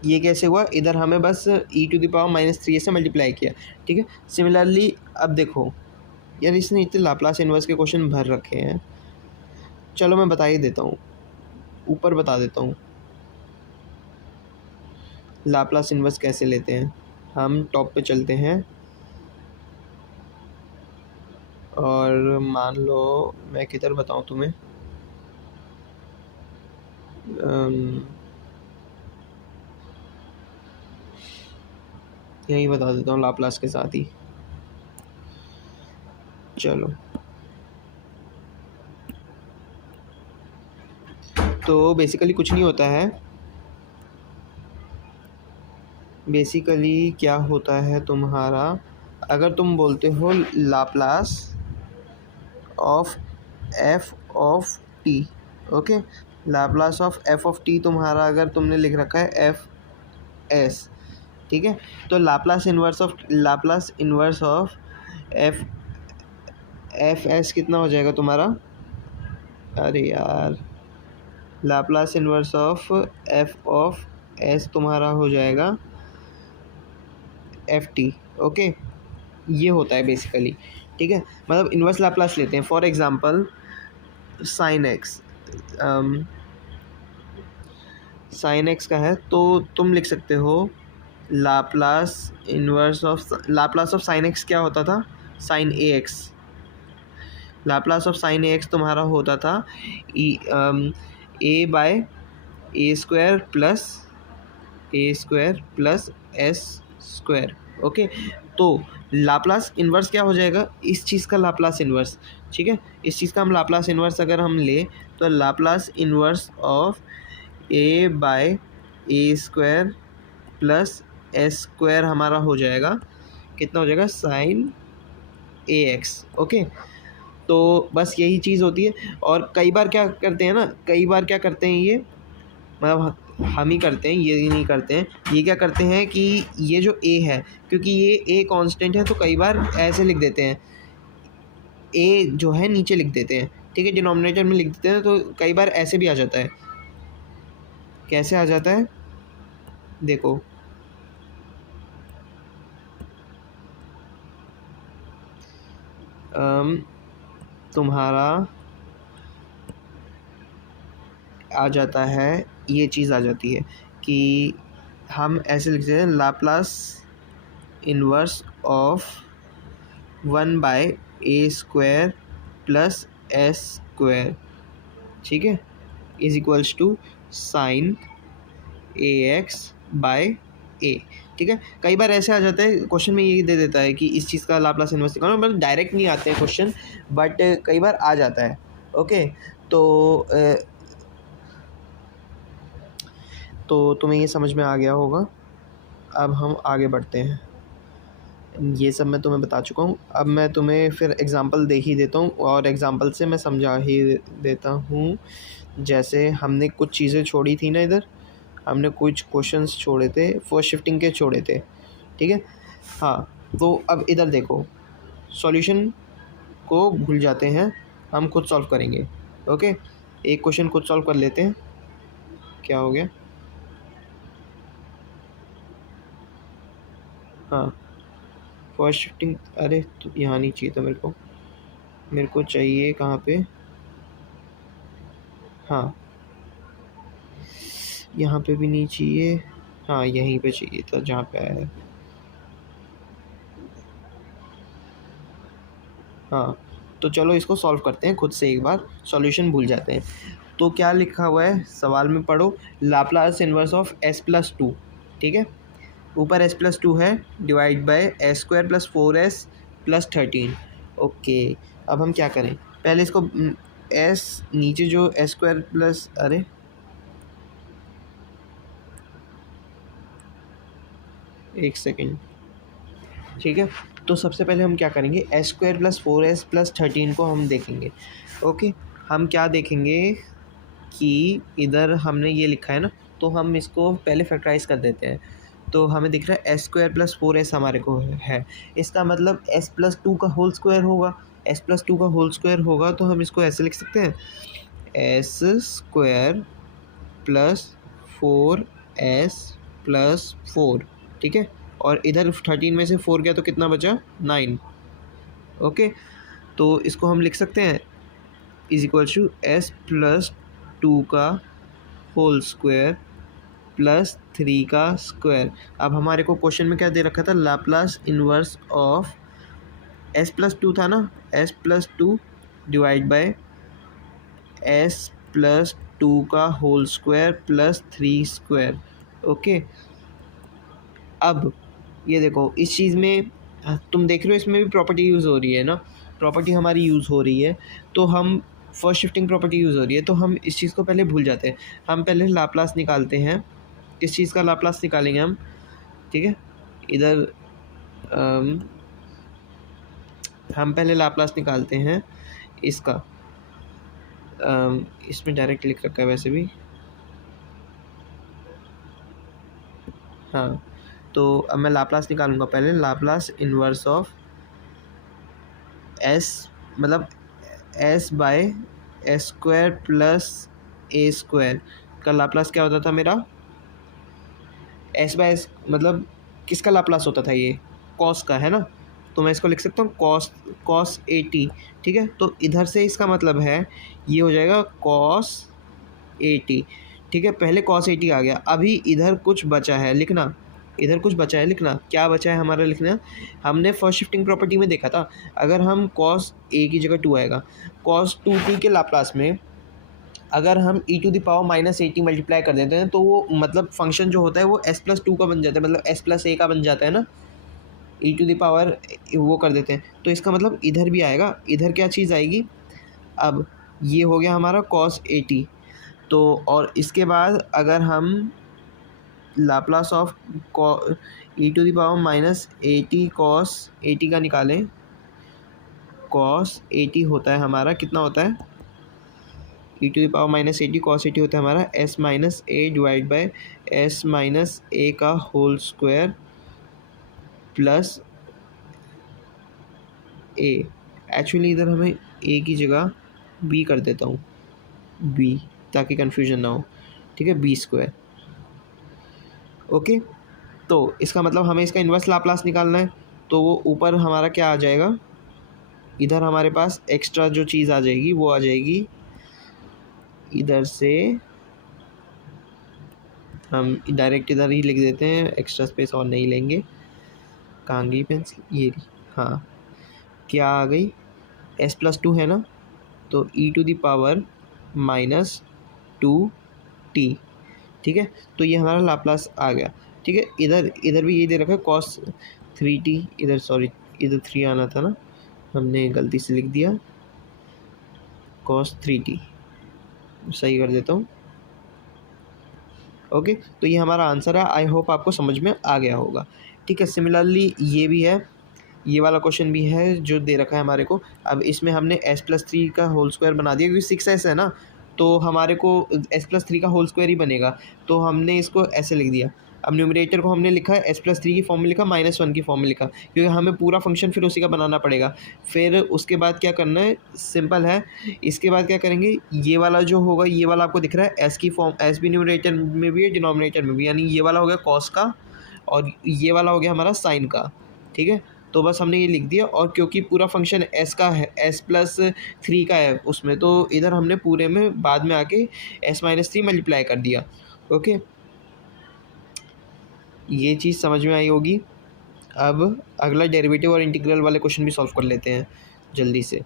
ये कैसे हुआ, इधर हमें बस E to the power minus 3 से मल्टीप्लाई किया। ठीक है, सिमिलरली अब देखो यार, इसने इतने लाप्लास इन्वर्स के क्वेश्चन भर रखे हैं, चलो मैं बता ही देता हूँ, ऊपर बता देता हूँ लाप्लास इन्वर्स कैसे लेते हैं। हम टॉप पे चलते हैं और मान लो मैं किधर बताऊँ तुम्हें, यही बता देता हूँ लाप्लास के साथ ही। चलो, तो बेसिकली कुछ नहीं होता है, बेसिकली क्या होता है तुम्हारा, अगर तुम बोलते हो Laplace of f of T, okay, Laplace of f of T तुम्हारा अगर तुमने लिख रखा है एफ एस, ठीक है, तो Laplace inverse of F S कितना हो जाएगा तुम्हारा, अरे यार, Laplace inverse of f of S तुम्हारा हो जाएगा एफ टी। ओके, ये होता है बेसिकली। ठीक है, मतलब इन्वर्स लाप्लास लेते हैं। For example sine x, sine x का है तो तुम लिख सकते हो लाप्लास ऑफ साइन एक्स क्या होता था, sine a x, Laplace of sine a x तुम्हारा होता था a by A square plus S square. Okay, तो लाप्लास इन्वर्स क्या हो जाएगा, इस चीज़ का लाप्लास इन्वर्स। ठीक है, इस चीज़ का हम लाप्लास इन्वर्स अगर हम ले तो Laplace inverse of A by A square plus S square हमारा हो जाएगा, कितना हो जाएगा, साइन ए एक्स। ओके, तो बस यही चीज़ होती है। और कई बार क्या करते हैं ना, कई बार क्या करते हैं ये, मतलब हम ही करते हैं, ये नहीं करते हैं, ये क्या करते हैं कि ये जो a है, क्योंकि ये a कांस्टेंट है तो कई बार ऐसे लिख देते हैं, a जो है नीचे लिख देते हैं। ठीक है, डिनोमिनेटर में लिख देते हैं, तो कई बार ऐसे भी आ जाता है। कैसे आ जाता है देखो, तुम्हारा आ जाता है, ये चीज़ आ जाती है कि हम ऐसे लिखते हैं Laplace inverse of 1 by A square plus S square, ठीक है, is equals to sine a x by a. ठीक है, कई बार ऐसे आ जाता है क्वेश्चन में, ये दे देता है कि इस चीज़ का लाप्लास इन्वर्स निकालो, मतलब डायरेक्ट नहीं आते हैं क्वेश्चन, बट कई बार आ जाता है। ओके, तो तुम्हें ये समझ में आ गया होगा। अब हम आगे बढ़ते हैं ये सब मैं तुम्हें बता चुका हूँ। अब मैं तुम्हें फिर एग्ज़ाम्पल दे ही देता हूँ और एग्ज़ाम्पल से मैं समझा ही देता हूँ। जैसे हमने कुछ चीज़ें छोड़ी थी ना, इधर हमने कुछ क्वेश्चंस छोड़े थे, फर्स्ट शिफ्टिंग के छोड़े थे, ठीक है। हाँ, तो अब इधर देखो, सॉल्यूशन को भूल जाते हैं, हम खुद सॉल्व करेंगे। ओके, एक क्वेश्चन खुद सॉल्व कर लेते हैं। क्या हो गया? हाँ, फर्स्ट शिफ्टिंग, अरे तो यहाँ नहीं चाहिए था मेरे को चाहिए कहाँ पे? हाँ, यहाँ पे भी नहीं चाहिए, हाँ यहीं पे चाहिए था जहाँ पे आया है। हाँ, तो चलो इसको सॉल्व करते हैं खुद से एक बार, सॉल्यूशन भूल जाते हैं। तो क्या लिखा हुआ है सवाल में, पढ़ो। Laplace inverse of s plus two, ठीक है। ऊपर s प्लस टू है, divide by S square plus 4s plus 13। Okay, अब हम क्या करें, पहले इसको s नीचे जो s स्क्वायर प्लस, अरे एक सेकेंड, ठीक है। तो सबसे पहले हम क्या करेंगे, S square plus 4s plus 13 को हम देखेंगे। ओके, हम क्या देखेंगे कि इधर हमने ये लिखा है ना, तो हम इसको पहले फैक्टराइज कर देते हैं। तो हमें दिख रहा है एस स्क्वायर प्लस 4s हमारे को है, इसका मतलब s प्लस टू का होल स्क्वायर होगा। s प्लस टू का होल स्क्वायर होगा तो हम इसको ऐसे लिख सकते हैं, S square plus 4s plus 4, ठीक है। और इधर 13 में से 4 गया तो कितना बचा, 9। ओके, तो इसको हम लिख सकते हैं is equal to S plus two का होल स्क्वायर प्लस 3 का स्क्वायर। अब हमारे को क्वेश्चन में क्या दे रखा था, Laplace inverse of s plus two था ना, s plus two divide by s plus two का whole square plus 3 square. Okay, अब ये देखो इस चीज़ में तुम देख रहे हो इसमें भी प्रॉपर्टी यूज़ हो रही है ना, प्रॉपर्टी हमारी यूज़ हो रही है। तो हम फर्स्ट शिफ्टिंग प्रॉपर्टी यूज़ हो रही है, तो हम इस चीज़ को पहले भूल जाते हैं। हम पहले लाप्लास निकालते हैं, इस चीज़ का लाप्लास निकालेंगे हम, ठीक है। इधर हम पहले लाप्लास निकालते हैं इसका, इसमें डायरेक्ट लिख रखा है वैसे भी। हाँ, तो अब मैं लाप्लास निकालूंगा पहले, लाप्लास इन्वर्स ऑफ एस, मतलब S by S square plus A square का लाप्लास क्या होता था मेरा, एस बाय एस, मतलब किसका लाप्लास होता था, ये कॉस का है ना। तो मैं इसको लिख सकता हूँ कॉस 80, ठीक है। तो इधर से इसका मतलब है ये हो जाएगा कॉस 80, ठीक है। पहले कॉस 80 आ गया, अभी इधर कुछ बचा है लिखना, इधर कुछ बचा है लिखना। क्या बचा है हमारा लिखना, हमने फर्स्ट शिफ्टिंग प्रॉपर्टी में देखा था, अगर हम कॉस ए की जगह 2 आएगा, कॉस 2t के लाप्लास में अगर हम e to the power minus 80 multiply कर देते हैं तो वो मतलब फंक्शन जो होता है वो s प्लस 2 का बन जाता है, मतलब s प्लस ए का बन जाता है ना, e टू द पावर वो कर देते हैं। तो इसका मतलब इधर भी आएगा, इधर क्या चीज़ आएगी, अब ये हो गया हमारा cos 80। तो और इसके बाद अगर हम Laplace of e to the power minus 80 cos 80 का निकालें, cos 80 होता है हमारा, कितना होता है, e to the power minus 80 cos 80 होता है हमारा s minus a divide by s minus a का whole square plus a. Actually इधर हमें a की जगह b कर देता हूँ, b, ताकि कन्फ्यूजन ना हो, ठीक है, b स्क्वायर। ओके, तो इसका मतलब हमें इसका इन्वर्स लाप्लास निकालना है, तो वो ऊपर हमारा क्या आ जाएगा, इधर हमारे पास एक्स्ट्रा जो चीज़ आ जाएगी वो आ जाएगी, इधर से हम डायरेक्ट इधर ही लिख देते हैं, एक्स्ट्रा स्पेस और नहीं लेंगे। कहाँ गई पेंसिल, ये रही, हाँ, क्या आ गई, s प्लस 2 है ना, तो e to the power minus 2t, ठीक है। तो ये हमारा लाप्लास आ गया, ठीक है। इधर भी ये दे रखा है cos 3t, इधर सॉरी इधर 3 आना था ना, हमने गलती से लिख दिया cos 3t, सही कर देता हूँ। ओके, तो ये हमारा आंसर है, आई होप आपको समझ में आ गया होगा, ठीक है। सिमिलरली ये भी है, ये वाला क्वेश्चन भी है जो दे रखा है हमारे को। अब इसमें हमने s+3 का होल स्क्वायर बना दिया, क्योंकि 6s है ना, तो हमारे को s+3 का होल स्क्वायर ही बनेगा, तो हमने इसको ऐसे लिख दिया। अब न्यूमरेटर को हमने लिखा s+3 की फॉर्म में लिखा, -1 की फॉर्म में लिखा, क्योंकि हमें पूरा फंक्शन फिर उसी का बनाना पड़ेगा। फिर उसके बाद क्या करना है, सिंपल है। इसके बाद क्या करेंगे, ये वाला जो होगा, ये वाला आपको दिख रहा है s की फॉर्म, s भी न्यूमरेटर में भी है, डिनोमिनेटर में भी, यानी ये वाला हो गया कॉस का और ये वाला हो गया हमारा साइन का। ठीक है, तो बस हमने ये लिख दिया, और क्योंकि पूरा फंक्शन s का है, s+3 का है उसमें, तो इधर हमने पूरे में बाद में आके s-3 मल्टीप्लाई कर दिया। ओके, ये चीज़ समझ में आई होगी। अब अगला डेरिवेटिव और इंटीग्रल वाले क्वेश्चन भी सॉल्व कर लेते हैं जल्दी से।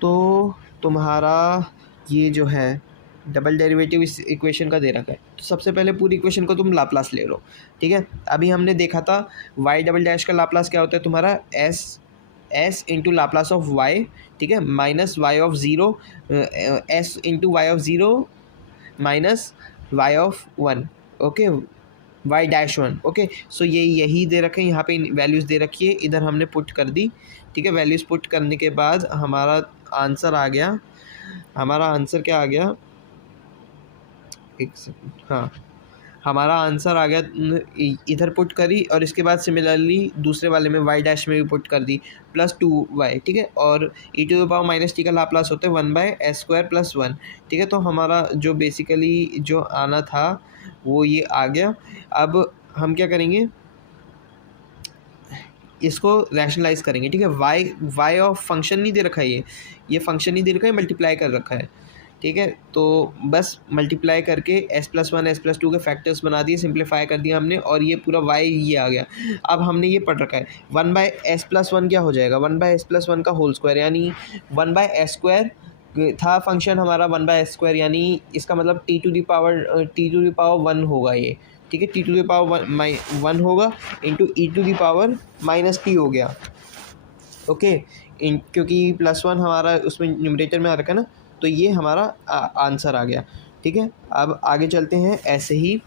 तो तुम्हारा ये जो है डबल डेरिवेटिव इस इक्वेशन का दे रखा है, तो सबसे पहले पूरी इक्वेशन को तुम लाप्लास ले लो। ठीक है, अभी हमने देखा था y डबल डैश का लाप्लास क्या होता है तुम्हारा, s into Laplace of y, ठीक है, minus y of zero, s into y of zero minus y of 1, okay, y dash 1। Okay, so ये यही दे रखे हैं, यहाँ पे वैल्यूज़ दे रखी है, इधर हमने पुट कर दी। ठीक है, वैल्यूज़ पुट करने के बाद हमारा आंसर आ गया। हमारा आंसर क्या आ गया, एक सेकंड, हाँ, हमारा आंसर आ गया, इधर पुट करी, और इसके बाद सिमिलरली दूसरे वाले में y डैश में भी पुट कर दी, +2y। ठीक है, और e⁻−t का लाप्लास होता है 1/s² + 1। ठीक है, तो हमारा जो बेसिकली जो आना था वो ये आ गया। अब हम क्या करेंगे, इसको रैशनलाइज करेंगे। ठीक है, y ऑफ फंक्शन नहीं दे रखा है, ये फंक्शन नहीं दे रखा है, मल्टीप्लाई कर रखा है। ठीक है, तो बस मल्टीप्लाई करके s+1 s+2 के फैक्टर्स बना दिए, सिंप्लीफाई कर दिया हमने, और ये पूरा y ये आ गया। अब हमने ये पढ़ रखा है 1/s+1 क्या हो जाएगा, 1/s+1 का होल स्क्वायर, यानी 1/s² था फंक्शन हमारा, 1/s², यानी इसका मतलब t⁻1 होगा ये। ठीक है, t⁻1 होगा इंटू e⁻−t हो गया। ओके, क्योंकि +1 हमारा उसमें न्यूमरेटर में आ रखा है ना, तो ये हमारा आंसर आ गया। ठीक है, अब आगे चलते हैं। ऐसे ही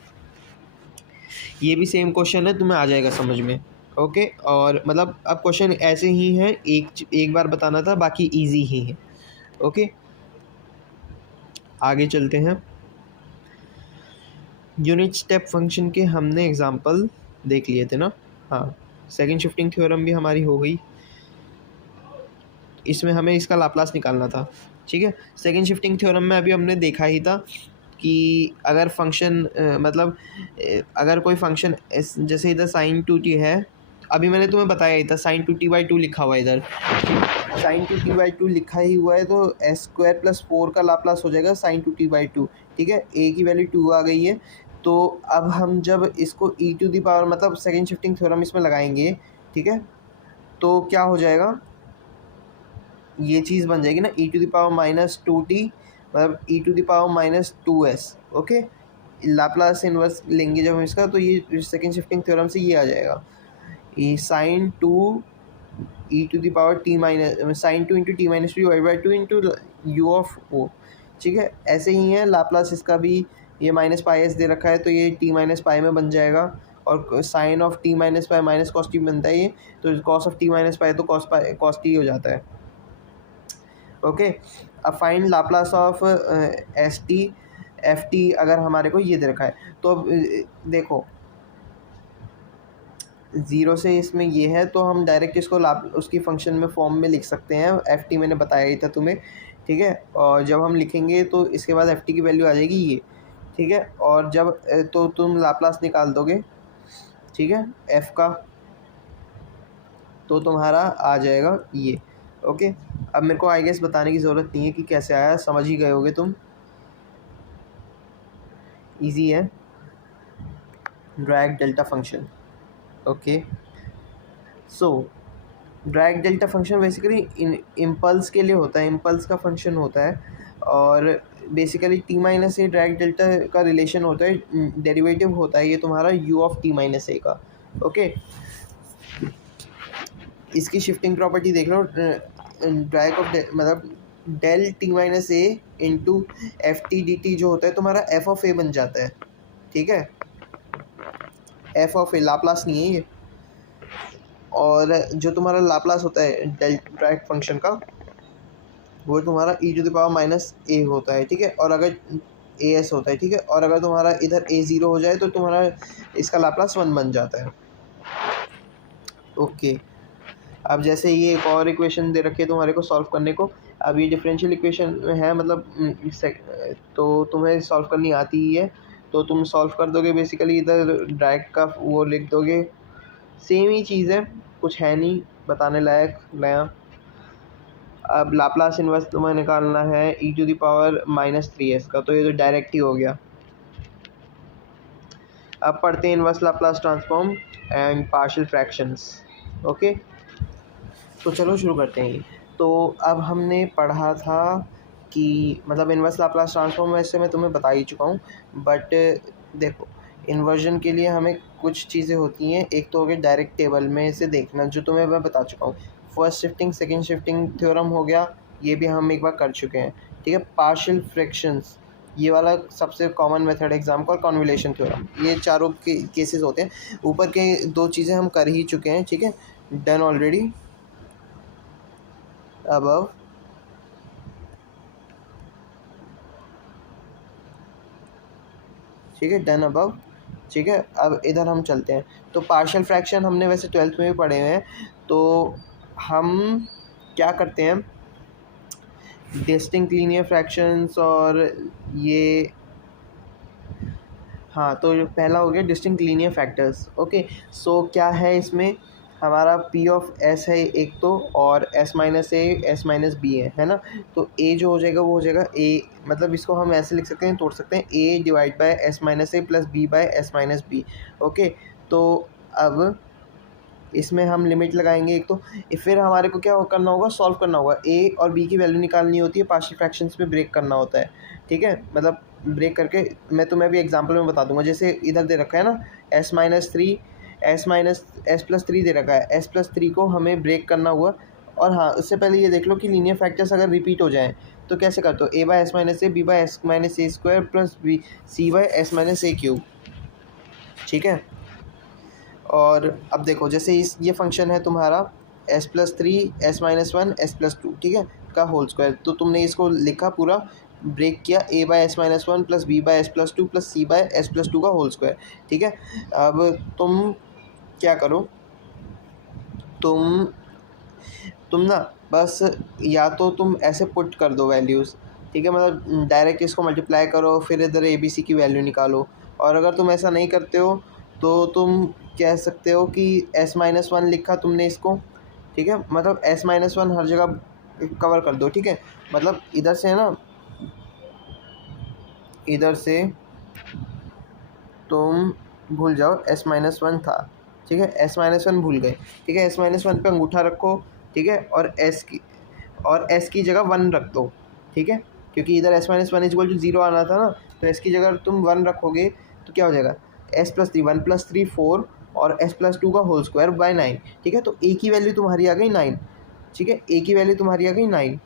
ये भी सेम क्वेश्चन है, तुम्हें आ जाएगा समझ में। ओके, और मतलब अब क्वेश्चन ऐसे ही हैं, एक बार बताना था, बाकी इजी ही है। ओके, आगे चलते हैं। यूनिट स्टेप फंक्शन के हमने एग्जांपल देख लिए थे ना, हाँ, सेकंड शिफ्टिंग थ्योरम भी हमारी हो गई, इसमें हमें इसका लाप्लास निकालना था। ठीक है, सेकंड शिफ्टिंग थ्योरम में अभी हमने देखा ही था कि अगर फंक्शन मतलब अगर कोई फंक्शन जैसे इधर sin 2t है, अभी मैंने तुम्हें बताया ही था sin 2t/2 लिखा हुआ है इधर, sin 2t/2 लिखा ही हुआ है, तो s² + 4 का लाप्लास हो जाएगा sin 2t/2। ठीक है, a की वैल्यू 2 आ गई है, तो अब हम जब इसको मतलब सेकेंड शिफ्टिंग थ्योरम इसमें लगाएंगे, ठीक है, तो क्या हो जाएगा, ये चीज़ बन जाएगी ना e⁻−2t, मतलब e⁻−2s। ओके, लाप्लास इन्वर्स लेंगे जब हम इसका, तो ये सेकेंड शिफ्टिंग थ्योरम से ये आ जाएगा, ये sin 2 sin 2 into t−2/2 into u of o। ठीक है, ऐसे ही है लाप्लास इसका भी, ये -πs दे रखा है, तो ये t-π में बन जाएगा, और sign of t-π -cos t बनता है ये, तो cos ऑफ t-π तो cos t हो जाता है। ओके, अब फाइंड लाप्लास ऑफ ft अगर हमारे को ये दे रखा है, तो अब देखो 0 से इसमें ये है, तो हम डायरेक्ट इसको उसकी फंक्शन में फॉर्म में लिख सकते हैं, ft मैंने बताया ही था तुम्हें। ठीक है, और जब हम लिखेंगे तो इसके बाद ft की वैल्यू आ जाएगी ये। ठीक है, और जब तो तुम लाप्लास निकाल दोगे, ठीक है, f का, तो तुम्हारा आ जाएगा ये। ओके, अब मेरे को आई गेस बताने की ज़रूरत नहीं है कि कैसे आया, समझ ही गए होगे तुम, इजी है, Dirac delta function. Okay, so Dirac delta function basically impulse के लिए होता है, इम्पल्स का फंक्शन होता है, और बेसिकली t-a ड्रैग डेल्टा का रिलेशन होता है, डेरिवेटिव होता है ये तुम्हारा u ऑफ t-a का। ओके, इसकी शिफ्टिंग प्रॉपर्टी देख लो, ड्रैग ऑफ मतलब डेल t-a इंटू ft/dt जो होता है तुम्हारा f ऑफ a बन जाता है। ठीक है, f ऑफ a लाप्लास नहीं है ये, और जो तुम्हारा लाप्लास होता है डायरेक्ट फंक्शन का, वो तुम्हारा e⁻⁻a होता है, ठीक है। और अगर as होता है, ठीक है। और अगर तुम्हारा इधर a 0 हो जाए तो तुम्हारा इसका लाप्लास 1 बन जाता है। ओके, अब जैसे ये एक और इक्वेशन दे रखी है तुम्हारे को सॉल्व करने को। अब ये डिफरेंशियल इक्वेशन है, मतलब तो तुम्हें सॉल्व करनी आती ही है, तो तुम सॉल्व कर दोगे। बेसिकली इधर डायरेक्ट का वो लिख दोगे, सेम ही चीज़ है, कुछ है नहीं बताने लायक नया। अब लाप्लास इन्वर्स तुम्हें निकालना है e⁻−3s का, तो ये तो डायरेक्ट ही हो गया। अब पढ़ते हैं inverse Laplace transform and partial fractions. Okay, तो चलो शुरू करते हैं। तो अब हमने पढ़ा था कि मतलब इन्वर्स लाप्लास ट्रांसफॉर्म वैसे मैं तुम्हें बता ही चुका हूँ, बट देखो इन्वर्जन के लिए हमें कुछ चीज़ें होती हैं। एक तो हो गया डायरेक्ट टेबल में से देखना, जो तुम्हें मैं बता चुका हूँ। First shifting second shifting theorem हो गया, ये भी हम एक बार कर चुके हैं, ठीक है। पार्शियल फ्रैक्शंस, ये वाला सबसे कॉमन मेथड एग्जाम का, और कॉन्वोल्यूशन थ्योरम, ये चारों के केसेस होते हैं। ऊपर के दो चीज़ें हम कर ही चुके हैं, ठीक है, डन ऑलरेडी अबव। ठीक है, डन अबव, ठीक है। अब इधर हम चलते हैं। तो पार्शियल फ्रैक्शन हमने वैसे 12th में भी पढ़े हुए हैं। तो हम क्या करते हैं, डिस्टिंक्ट लीनियर फ्रैक्शंस, और ये हाँ, तो पहला हो गया डिस्टिंक्ट लीनियर फैक्टर्स। ओके, सो क्या है इसमें, हमारा पी ऑफ एस है एक तो, और s-a s-b है ना। तो a जो हो जाएगा वो हो जाएगा a, मतलब इसको हम ऐसे लिख सकते हैं, तोड़ सकते हैं, a divide by s-a plus b by s-b। Okay, तो अब इसमें हम लिमिट लगाएंगे एक तो, फिर हमारे को क्या करना होगा, सॉल्व करना होगा। a और b की वैल्यू निकालनी होती है, पार्शियल फ्रैक्शंस में ब्रेक करना होता है, ठीक है। मतलब ब्रेक करके मैं तुम्हें भी एग्जांपल में बता दूंगा। जैसे इधर दे रखा है ना s-3 दे रखा है, s+3 को हमें ब्रेक करना हुआ। और हाँ, उससे पहले ये देख लो कि लीनियर फैक्टर्स अगर रिपीट हो जाएँ तो कैसे करते हो, a/s-a b/s-a² plus b c/s-a³, ठीक है। और अब देखो, जैसे ये फंक्शन है तुम्हारा s+3 s-1 s+2, ठीक है, का होल स्क्वायर। तो तुमने इसको लिखा पूरा, ब्रेक किया, a/s-1 plus b/s+2 plus c/s+2 का होल स्क्वायर, ठीक है। अब तुम क्या करो, तुम ना बस, या तो तुम ऐसे पुट कर दो वैल्यूज़, ठीक है, मतलब डायरेक्ट इसको मल्टीप्लाई करो, फिर इधर ए बी सी की वैल्यू निकालो। और अगर तुम ऐसा नहीं करते हो तो तुम कह सकते हो कि s-1 लिखा तुमने इसको, ठीक है, मतलब s-1 हर जगह कवर कर दो, ठीक है। मतलब इधर से ना, इधर से तुम भूल जाओ s-1 था, ठीक है, s-1 भूल गए, ठीक है। s-1 पे अंगूठा रखो, ठीक है, और s की जगह 1 रख दो, ठीक है, क्योंकि इधर s-1 इक्वल टू 0 आना था ना। तो s की जगह तुम 1 रखोगे तो क्या हो जाएगा, s+3 1+3 4 और s+2 का होल स्क्वायर बाय 9, ठीक है। तो a की वैल्यू तुम्हारी आ गई 9, ठीक है, a की वैल्यू तुम्हारी आ गई 9।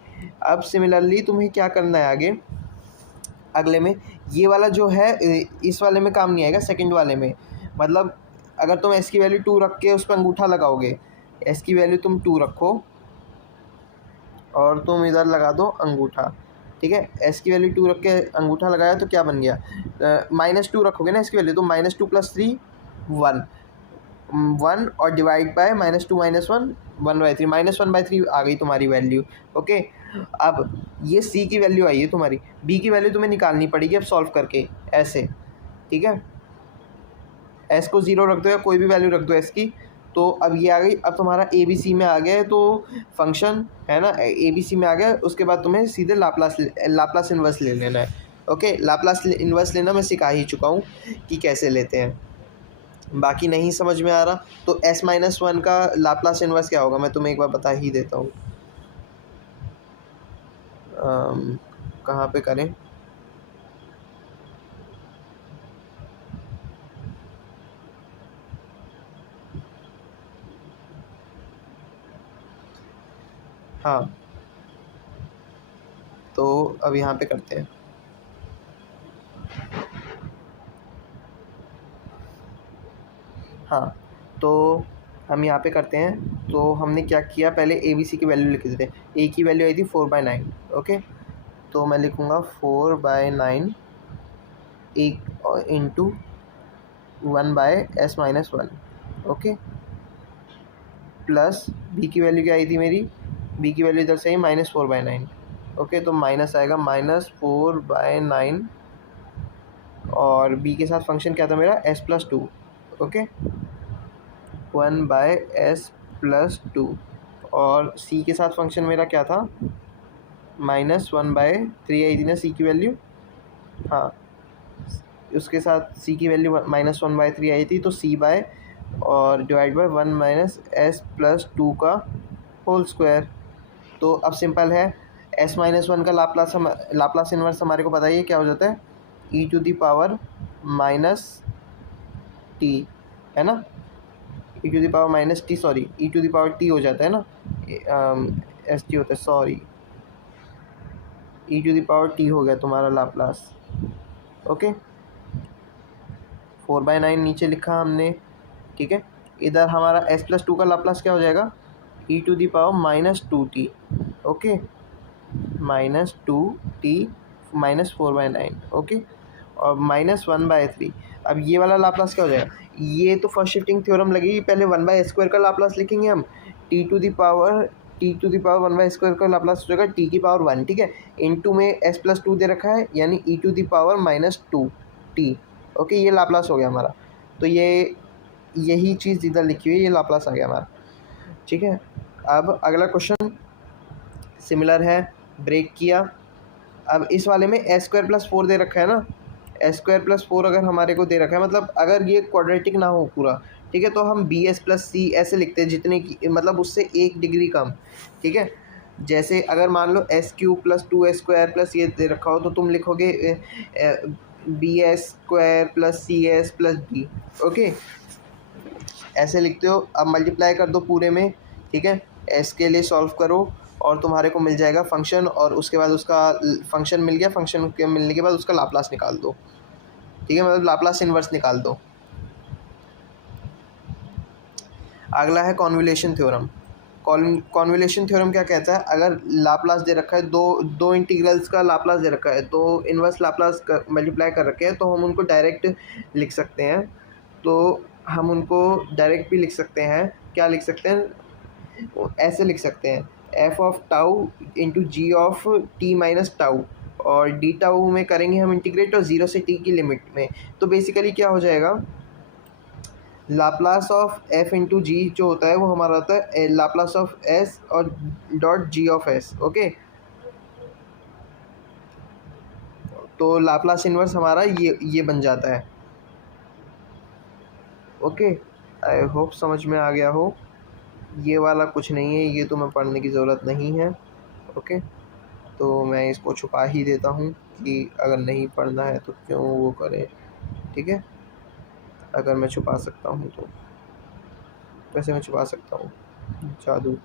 अब सिमिलरली तुम्हें क्या करना है आगे, अगले में ये वाला जो है इस वाले में काम नहीं आएगा, सेकंड वाले में। मतलब अगर तुम s की वैल्यू 2 रख के उस पर अंगूठा लगाओगे, s की वैल्यू तुम 2 रखो और तुम इधर लगा दो अंगूठा, ठीक है। s की वैल्यू 2 रख के अंगूठा लगाया तो क्या बन गया, -2 रखोगे ना इसकी वैल्यू, तो -2 + 3 1 और डिवाइड बाय -2 - 1 1/3, -1/3 आ गई तुम्हारी वैल्यू। ओके, अब ये c की वैल्यू आई है तुम्हारी, b की वैल्यू तुम्हें निकालनी पड़ेगी अब सॉल्व करके ऐसे, ठीक है। s को 0 रख दो या कोई भी वैल्यू रख दो s की, तो अब ये आ गई। अब तुम्हारा ए बी सी में आ गया है, तो फंक्शन है ना ए बी सी में आ गया, उसके बाद तुम्हें सीधे लाप्लास इन्वर्स ले लेना है। ओके, लाप्लास इन्वर्स लेना मैं सिखा ही चुका हूँ कि कैसे लेते हैं। बाकी नहीं समझ में आ रहा तो s-1 का लाप्लास इन्वर्स क्या होगा मैं तुम्हें एक बार बता ही देता हूँ। कहाँ पे करें, हाँ, तो अब यहाँ पे करते हैं। हाँ, तो हम यहाँ पे करते हैं। तो हमने क्या किया, पहले ए बी सी की वैल्यू लिख देते हैं। ए की वैल्यू आई थी 4/9, ओके। तो मैं लिखूँगा 4/9 into 1/s-1, okay. Plus B की वैल्यू क्या आई थी मेरी, बी की वैल्यू इधर से ही -4/9, ओके। तो माइनस आएगा -4/9, और बी के साथ फंक्शन क्या था मेरा, s+2, ओके, 1/s+2। और सी के साथ फंक्शन मेरा क्या था, -1/3 आई थी ना सी की वैल्यू, हाँ, उसके साथ सी की वैल्यू -1/3 आई थी। तो सी बाय और डिवाइड बाय 1 - s+2 का होल स्क्वायर। तो अब सिंपल है, s-1 का लाप्लास इन्वर्स हमारे को पता ही है क्या हो जाता है, e⁻−t, है ना, e⁻−t, सॉरी e⁻t हो जाता है ना, st होता है, सॉरी e⁻t हो गया तुम्हारा लाप्लास, ओके। 4/9 नीचे लिखा हमने, ठीक है। इधर हमारा s+2 का लाप्लास क्या हो जाएगा, e⁻−2t, ओके, -2t -4/9, ओके, और -1/3। अब ये वाला लाप्लास क्या हो जाएगा, ये तो फर्स्ट शिफ्टिंग थ्योरम लगेगी, पहले 1/2 का लाप्लास लिखेंगे हम, t⁻1/2 का लाप्लास हो जाएगा t⁻1, ठीक है। इनटू में s+2 दे रखा है, यानी e⁻−2t, ओके, ये लाप्लास हो गया हमारा। तो ये यही चीज़ इधर लिखी हुई है, ये लाप्लास आ गया हमारा, ठीक है। अब अगला क्वेश्चन सिमिलर है, ब्रेक किया। अब इस वाले में s²+4 दे रखा है ना, s²+4 अगर हमारे को दे रखा है, मतलब अगर ये क्वाड्रेटिक ना हो पूरा, ठीक है, तो हम bs+c ऐसे लिखते हैं, जितने की मतलब उससे 1 डिग्री कम, ठीक है। जैसे अगर मान लो s³ + 2s² ये दे रखा हो, तो तुम लिखोगे bs² + cs + d, ओके, ऐसे लिखते हो। अब मल्टीप्लाई कर दो पूरे में, ठीक है, s के लिए सॉल्व करो और तुम्हारे को मिल जाएगा फंक्शन, और उसके बाद उसका फंक्शन मिल गया, फंक्शन के मिलने के बाद उसका लाप्लास निकाल दो, ठीक है, मतलब लाप्लास इन्वर्स निकाल दो। अगला है कॉन्वोल्यूशन थ्योरम। कॉन्वोल्यूशन थ्योरम क्या कहता है, अगर लाप्लास दे रखा है, दो इंटीग्रल्स का लाप्लास दे रखा है, तो इन्वर्स लाप्लास मल्टीप्लाई कर रखे हैं, तो हम उनको डायरेक्ट लिख सकते हैं। तो हम उनको डायरेक्ट भी लिख सकते हैं, क्या लिख सकते हैं, ऐसे लिख सकते हैं, f(τ) × g(t−τ), और d⁻ में करेंगे हम इंटीग्रेट, और 0 से t की लिमिट में। तो बेसिकली क्या हो जाएगा, लाप्लास ऑफ f × g जो होता है वो हमारा होता है लाप्लास ऑफ s और .g(s), ओके। तो लाप्लास इन्वर्स हमारा ये बन जाता है, ओके। आई होप समझ में आ गया हो। ये वाला कुछ नहीं है, ये तो मैं पढ़ने की ज़रूरत नहीं है, ओके। तो मैं इसको छुपा ही देता हूँ कि अगर नहीं पढ़ना है तो क्यों वो करे, ठीक है। अगर मैं छुपा सकता हूँ तो वैसे मैं छुपा सकता हूँ, जादू,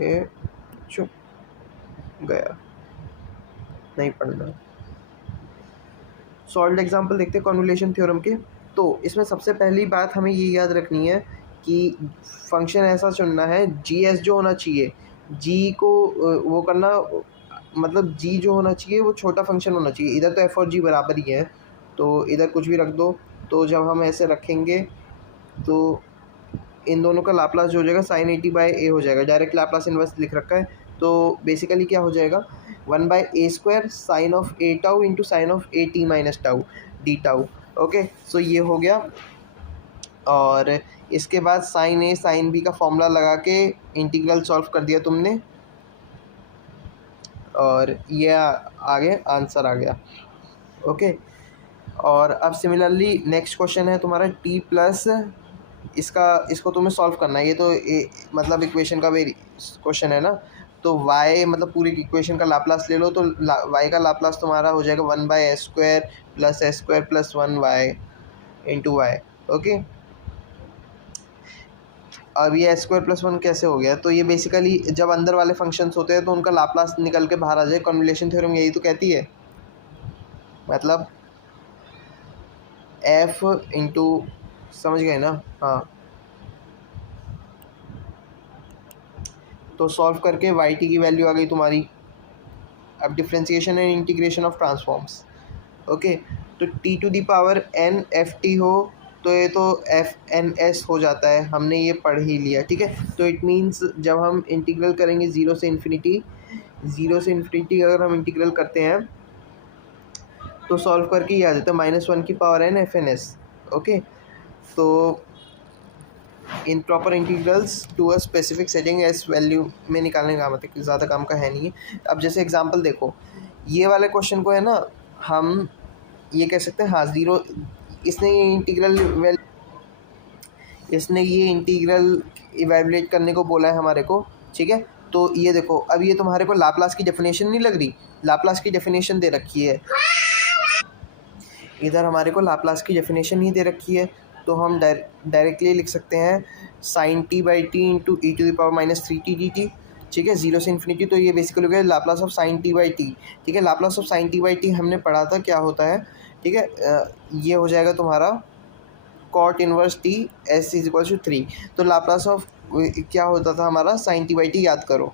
ये चुप गया, नहीं पढ़ना। सॉल्व्ड एग्जांपल देखते हैं कॉन्वोल्यूशन थ्योरम के। तो इसमें सबसे पहली बात हमें ये याद रखनी है कि फंक्शन ऐसा चुनना है, जी जो होना चाहिए, जी को वो करना, मतलब जी जो होना चाहिए वो छोटा फंक्शन होना चाहिए। इधर तो एफ और जी बराबर ही है, तो इधर कुछ भी रख दो। तो जब हम ऐसे रखेंगे तो इन दोनों का लाप्लास जो हो जाएगा sin 80/a हो जाएगा, डायरेक्ट लाप्लास इन्वर्स लिख रखा है। तो बेसिकली क्या हो जाएगा, 1/a² sin of a⁻ × sin of at−τ d⁻, okay. So ये हो गया, और इसके बाद sin a sin b का फॉर्मूला लगा के इंटीग्रल सॉल्व कर दिया तुमने, और ये आगे आंसर आ गया, ओके। और अब सिमिलरली नेक्स्ट क्वेश्चन है तुम्हारा t+, इसको तुम्हें सॉल्व करना है। ये तो मतलब इक्वेशन का क्वेश्चन है ना, तो y मतलब पूरी इक्वेशन का लाप्लास ले लो, तो y का लाप्लास तुम्हारा हो जाएगा 1/s² + s² + 1y × y, okay. अब ये s² + 1 कैसे हो गया, तो ये बेसिकली जब अंदर वाले फंक्शंस होते हैं तो उनका लाप्लास निकल के बाहर आ जाए। कॉन्वोल्यूशन थ्योरम यही तो कहती है, मतलब f × समझ गए ना? हाँ, तो सॉल्व करके वाई टी की वैल्यू आ गई तुम्हारी। अब differentiation and integration of transforms. Okay, तो t to the power n f t हो तो ये तो एफ एन एस हो जाता है, हमने ये पढ़ ही लिया, ठीक है। तो इट मीन्स जब हम इंटीग्रल करेंगे ज़ीरो से इन्फिनिटी अगर हम इंटीग्रल करते हैं तो सॉल्व करके ये आ जाता है -1 की power n f n s. Okay, तो improper integrals to a specific setting s value में निकालने का मतलब ज़्यादा काम का है नहीं है। अब जैसे एग्जांपल देखो, ये वाले क्वेश्चन को है ना, हम ये कह सकते हैं, हाँ ज़ीरो, इसने ये इंटीग्रल इवेलुएट करने को बोला है हमारे को, ठीक है। तो ये देखो, अब ये तुम्हारे को लाप्लास की डेफिनेशन नहीं लग रही, लाप्लास की डेफिनेशन दे रखी है इधर, हमारे को लाप्लास की डेफिनेशन ही दे रखी है। तो हम डायरेक्टली लिख सकते हैं sine T by T into E to the power -3t dt, ठीक है, ज़ीरो से इन्फिनिटी। तो ये बेसिकली हो गया Laplace of sign T by T, ठीक है। Laplace of sign T by T हमने पढ़ा था क्या होता है, ठीक है। ये हो जाएगा तुम्हारा cot inverse T S is equal to 3। तो लाप्लास ऑफ क्या होता था हमारा साइन टी बाई टी, याद करो।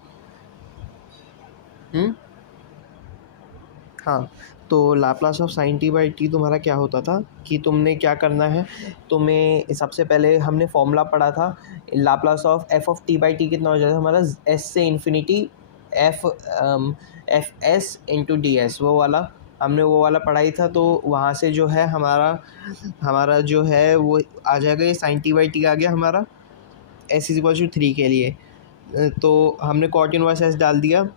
हाँ, तो Laplace of sign T by T तुम्हारा क्या होता था कि तुमने क्या करना है, तुम्हें सबसे पहले हमने फॉर्मूला पढ़ा था, Laplace of f of T by T कितना हो जाता है हमारा, एस से infinity F F S into D S, वो वाला पढ़ाई था। तो वहाँ से जो है हमारा जो है वो आ जाएगा, ये साइन टी बाई टी आ गया हमारा एस इज इक्वल टू 3 के लिए। तो हमने कॉट इनवर्स एस डाल दिया,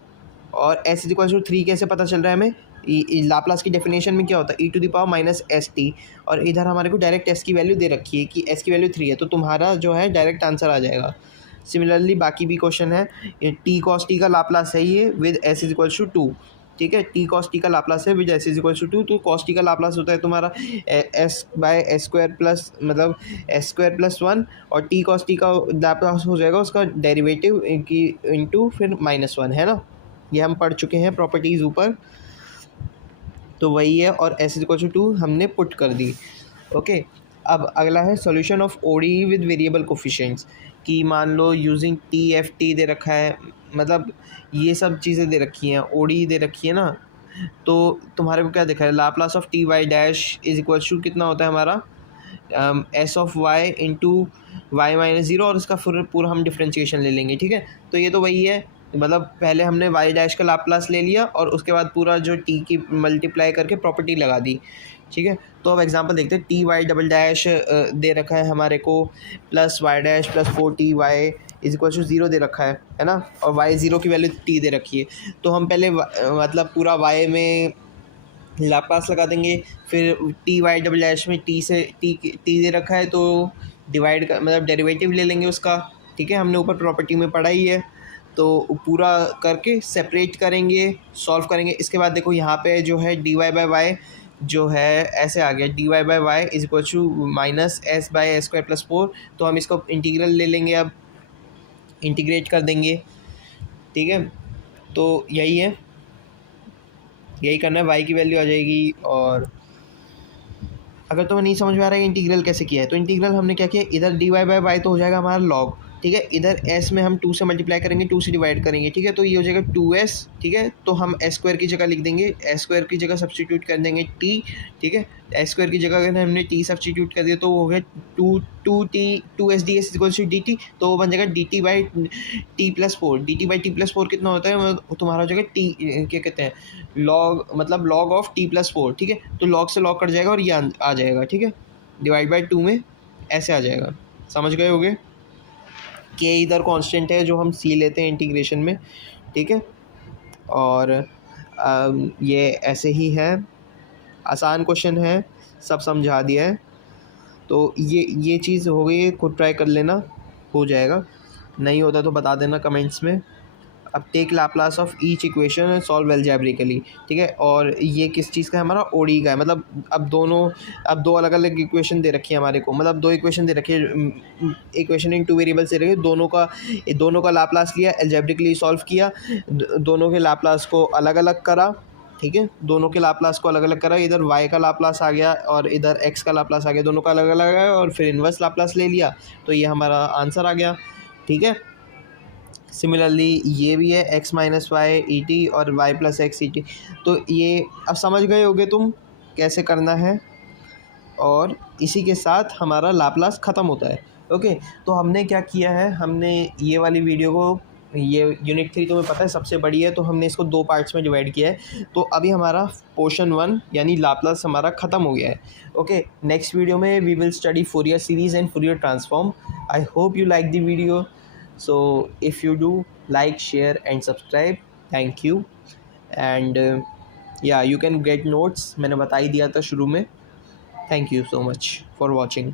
और एस इज इक्वल टू 3 कैसे पता चल रहा है हमें, लाप्लास की डेफिनेशन में क्या होता है, e to the power minus S t, और इधर हमारे को डायरेक्ट एस की वैल्यू दे रखी है कि एस की वैल्यू 3 है, तो तुम्हारा जो है डायरेक्ट आंसर आ जाएगा। सिमिलरली बाकी भी क्वेश्चन है, टी कॉस टी का लाप्लास है ये with S is equal to 2, ठीक है। टी कॉस टी का लाप्लास है with S is equal to 2, तो कॉस टी का लाप्लास होता है तुम्हारा S by S square plus मतलब एस स्क्वायर प्लस 1, और टी कॉस टी का लाप्लास हो जाएगा उसका डेरिवेटिव की इंटू फिर -1, है ना। ये हम पढ़ चुके हैं प्रॉपर्टीज़ ऊपर, तो वही है, और एस इक्वल टू 2 हमने पुट कर दी। ओके, अब अगला है solution of OD with variable coefficients, कि मान लो यूजिंग टी एफ टी दे रखा है, मतलब ये सब चीज़ें दे रखी हैं, ओडी दे रखी है ना, तो तुम्हारे को क्या दिखा है, Laplace of T Y dash is equal to कितना होता है हमारा S of Y into Y minus zero, और इसका पूरा हम डिफ्रेंशिएशन ले लेंगे, ठीक है। तो ये तो वही है, मतलब पहले हमने वाई डैश का लाप्लास ले लिया और उसके बाद पूरा जो टी की मल्टीप्लाई करके प्रॉपर्टी लगा दी, ठीक है। तो अब एग्जांपल देखते हैं, टी वाई डबल डैश दे रखा है हमारे को, plus Y dash plus 4t y is equal to 0 दे रखा है ना, और वाई ज़ीरो की वैल्यू t दे रखी है। तो हम पहले मतलब पूरा y में लाप्लास लगा देंगे, फिर टी वाई डबल डैश में टी से टी दे रखा है, तो डिवाइड का मतलब डेरिवेटिव ले लेंगे उसका, ठीक है, हमने ऊपर प्रॉपर्टी में पढ़ा ही है। तो पूरा करके सेपरेट करेंगे, सॉल्व करेंगे। इसके बाद देखो यहाँ पे जो है डी वाई बाई वाई जो है ऐसे आ गया, D Y by Y is equal to minus S by S square plus 4। तो हम इसको इंटीग्रल ले लेंगे, अब इंटीग्रेट कर देंगे, ठीक है। तो यही है, यही करना है, वाई की वैल्यू आ जाएगी। और अगर तुम्हें नहीं समझ में आ रहा है इंटीग्रल कैसे किया है, तो इंटीग्रल हमने क्या किया, इधर डी वाई बाई वाई तो हो जाएगा हमारा लॉग, ठीक है, इधर s में हम 2 से मल्टीप्लाई करेंगे, 2 से डिवाइड करेंगे, ठीक है। तो ये हो जाएगा 2s, ठीक है। तो हम s स्क्वायर की जगह लिख देंगे, s स्क्वायर की जगह सब्सटीट्यूट कर देंगे t, ठीक है। s स्क्वायर की जगह अगर हमने t सब्सटीट्यूट कर दिया तो वो हो गया 2s ds equals to dt, तो वो बन जाएगा dt by T plus 4। dt by T plus 4 कितना होता है, तुम्हारा हो जाएगा t, क्या कहते हैं, लॉग, मतलब लॉग ऑफ t प्लस 4, ठीक है। तो लॉग से लॉग कट जाएगा और ये आ जाएगा, ठीक है, डिवाइड बाई 2 में ऐसे आ जाएगा। समझ गए होगे, के इधर कांस्टेंट है जो हम सी लेते हैं इंटीग्रेशन में, ठीक है। और ये ऐसे ही है, आसान क्वेश्चन है, सब समझा दिया है। तो ये चीज़ हो गई, खुद ट्राई कर लेना, हो जाएगा, नहीं होता तो बता देना कमेंट्स में। अब take Laplace of each equation and solve algebraically, ठीक है। और ये किस चीज़ का है, हमारा ओडी का है, मतलब अब दो अलग अलग इक्वेशन दे रखी है हमारे को, मतलब 2 इक्वेशन दे रखी है, इक्वेशन इन 2 वेरिएबल्स दे रखे हैं, दोनों का लाप्लास लिया, एल्जेब्रिकली सॉल्व किया, दोनों के लाप्लास को अलग अलग करा, ठीक है, दोनों के लाप्लास को अलग अलग करा, इधर y का लाप्लास आ गया और इधर x का लाप्लास आ गया, दोनों का अलग अलग है और फिर इन्वर्स लाप्लास ले लिया, तो ये हमारा आंसर आ गया। ठीक है, सिमिलरली ये भी है x minus Y E T और y plus X E T. तो ये अब समझ गए होगे तुम कैसे करना है, और इसी के साथ हमारा लाप्लास ख़त्म होता है। ओके, तो हमने क्या किया है, हमने ये वाली वीडियो को, ये यूनिट 3 तुम्हें पता है सबसे बड़ी है, तो हमने इसको 2 पार्ट्स में डिवाइड किया है। तो अभी हमारा पोर्शन 1 यानी लाप्लास हमारा ख़त्म हो गया है। ओके, नेक्स्ट वीडियो में we will study Fourier series and Fourier transform. I hope you like the video, so if you do, like, share and subscribe. Thank you and या यू कैन गेट नोट्स, मैंने बता ही दिया था शुरू में। Thank you so much for watching.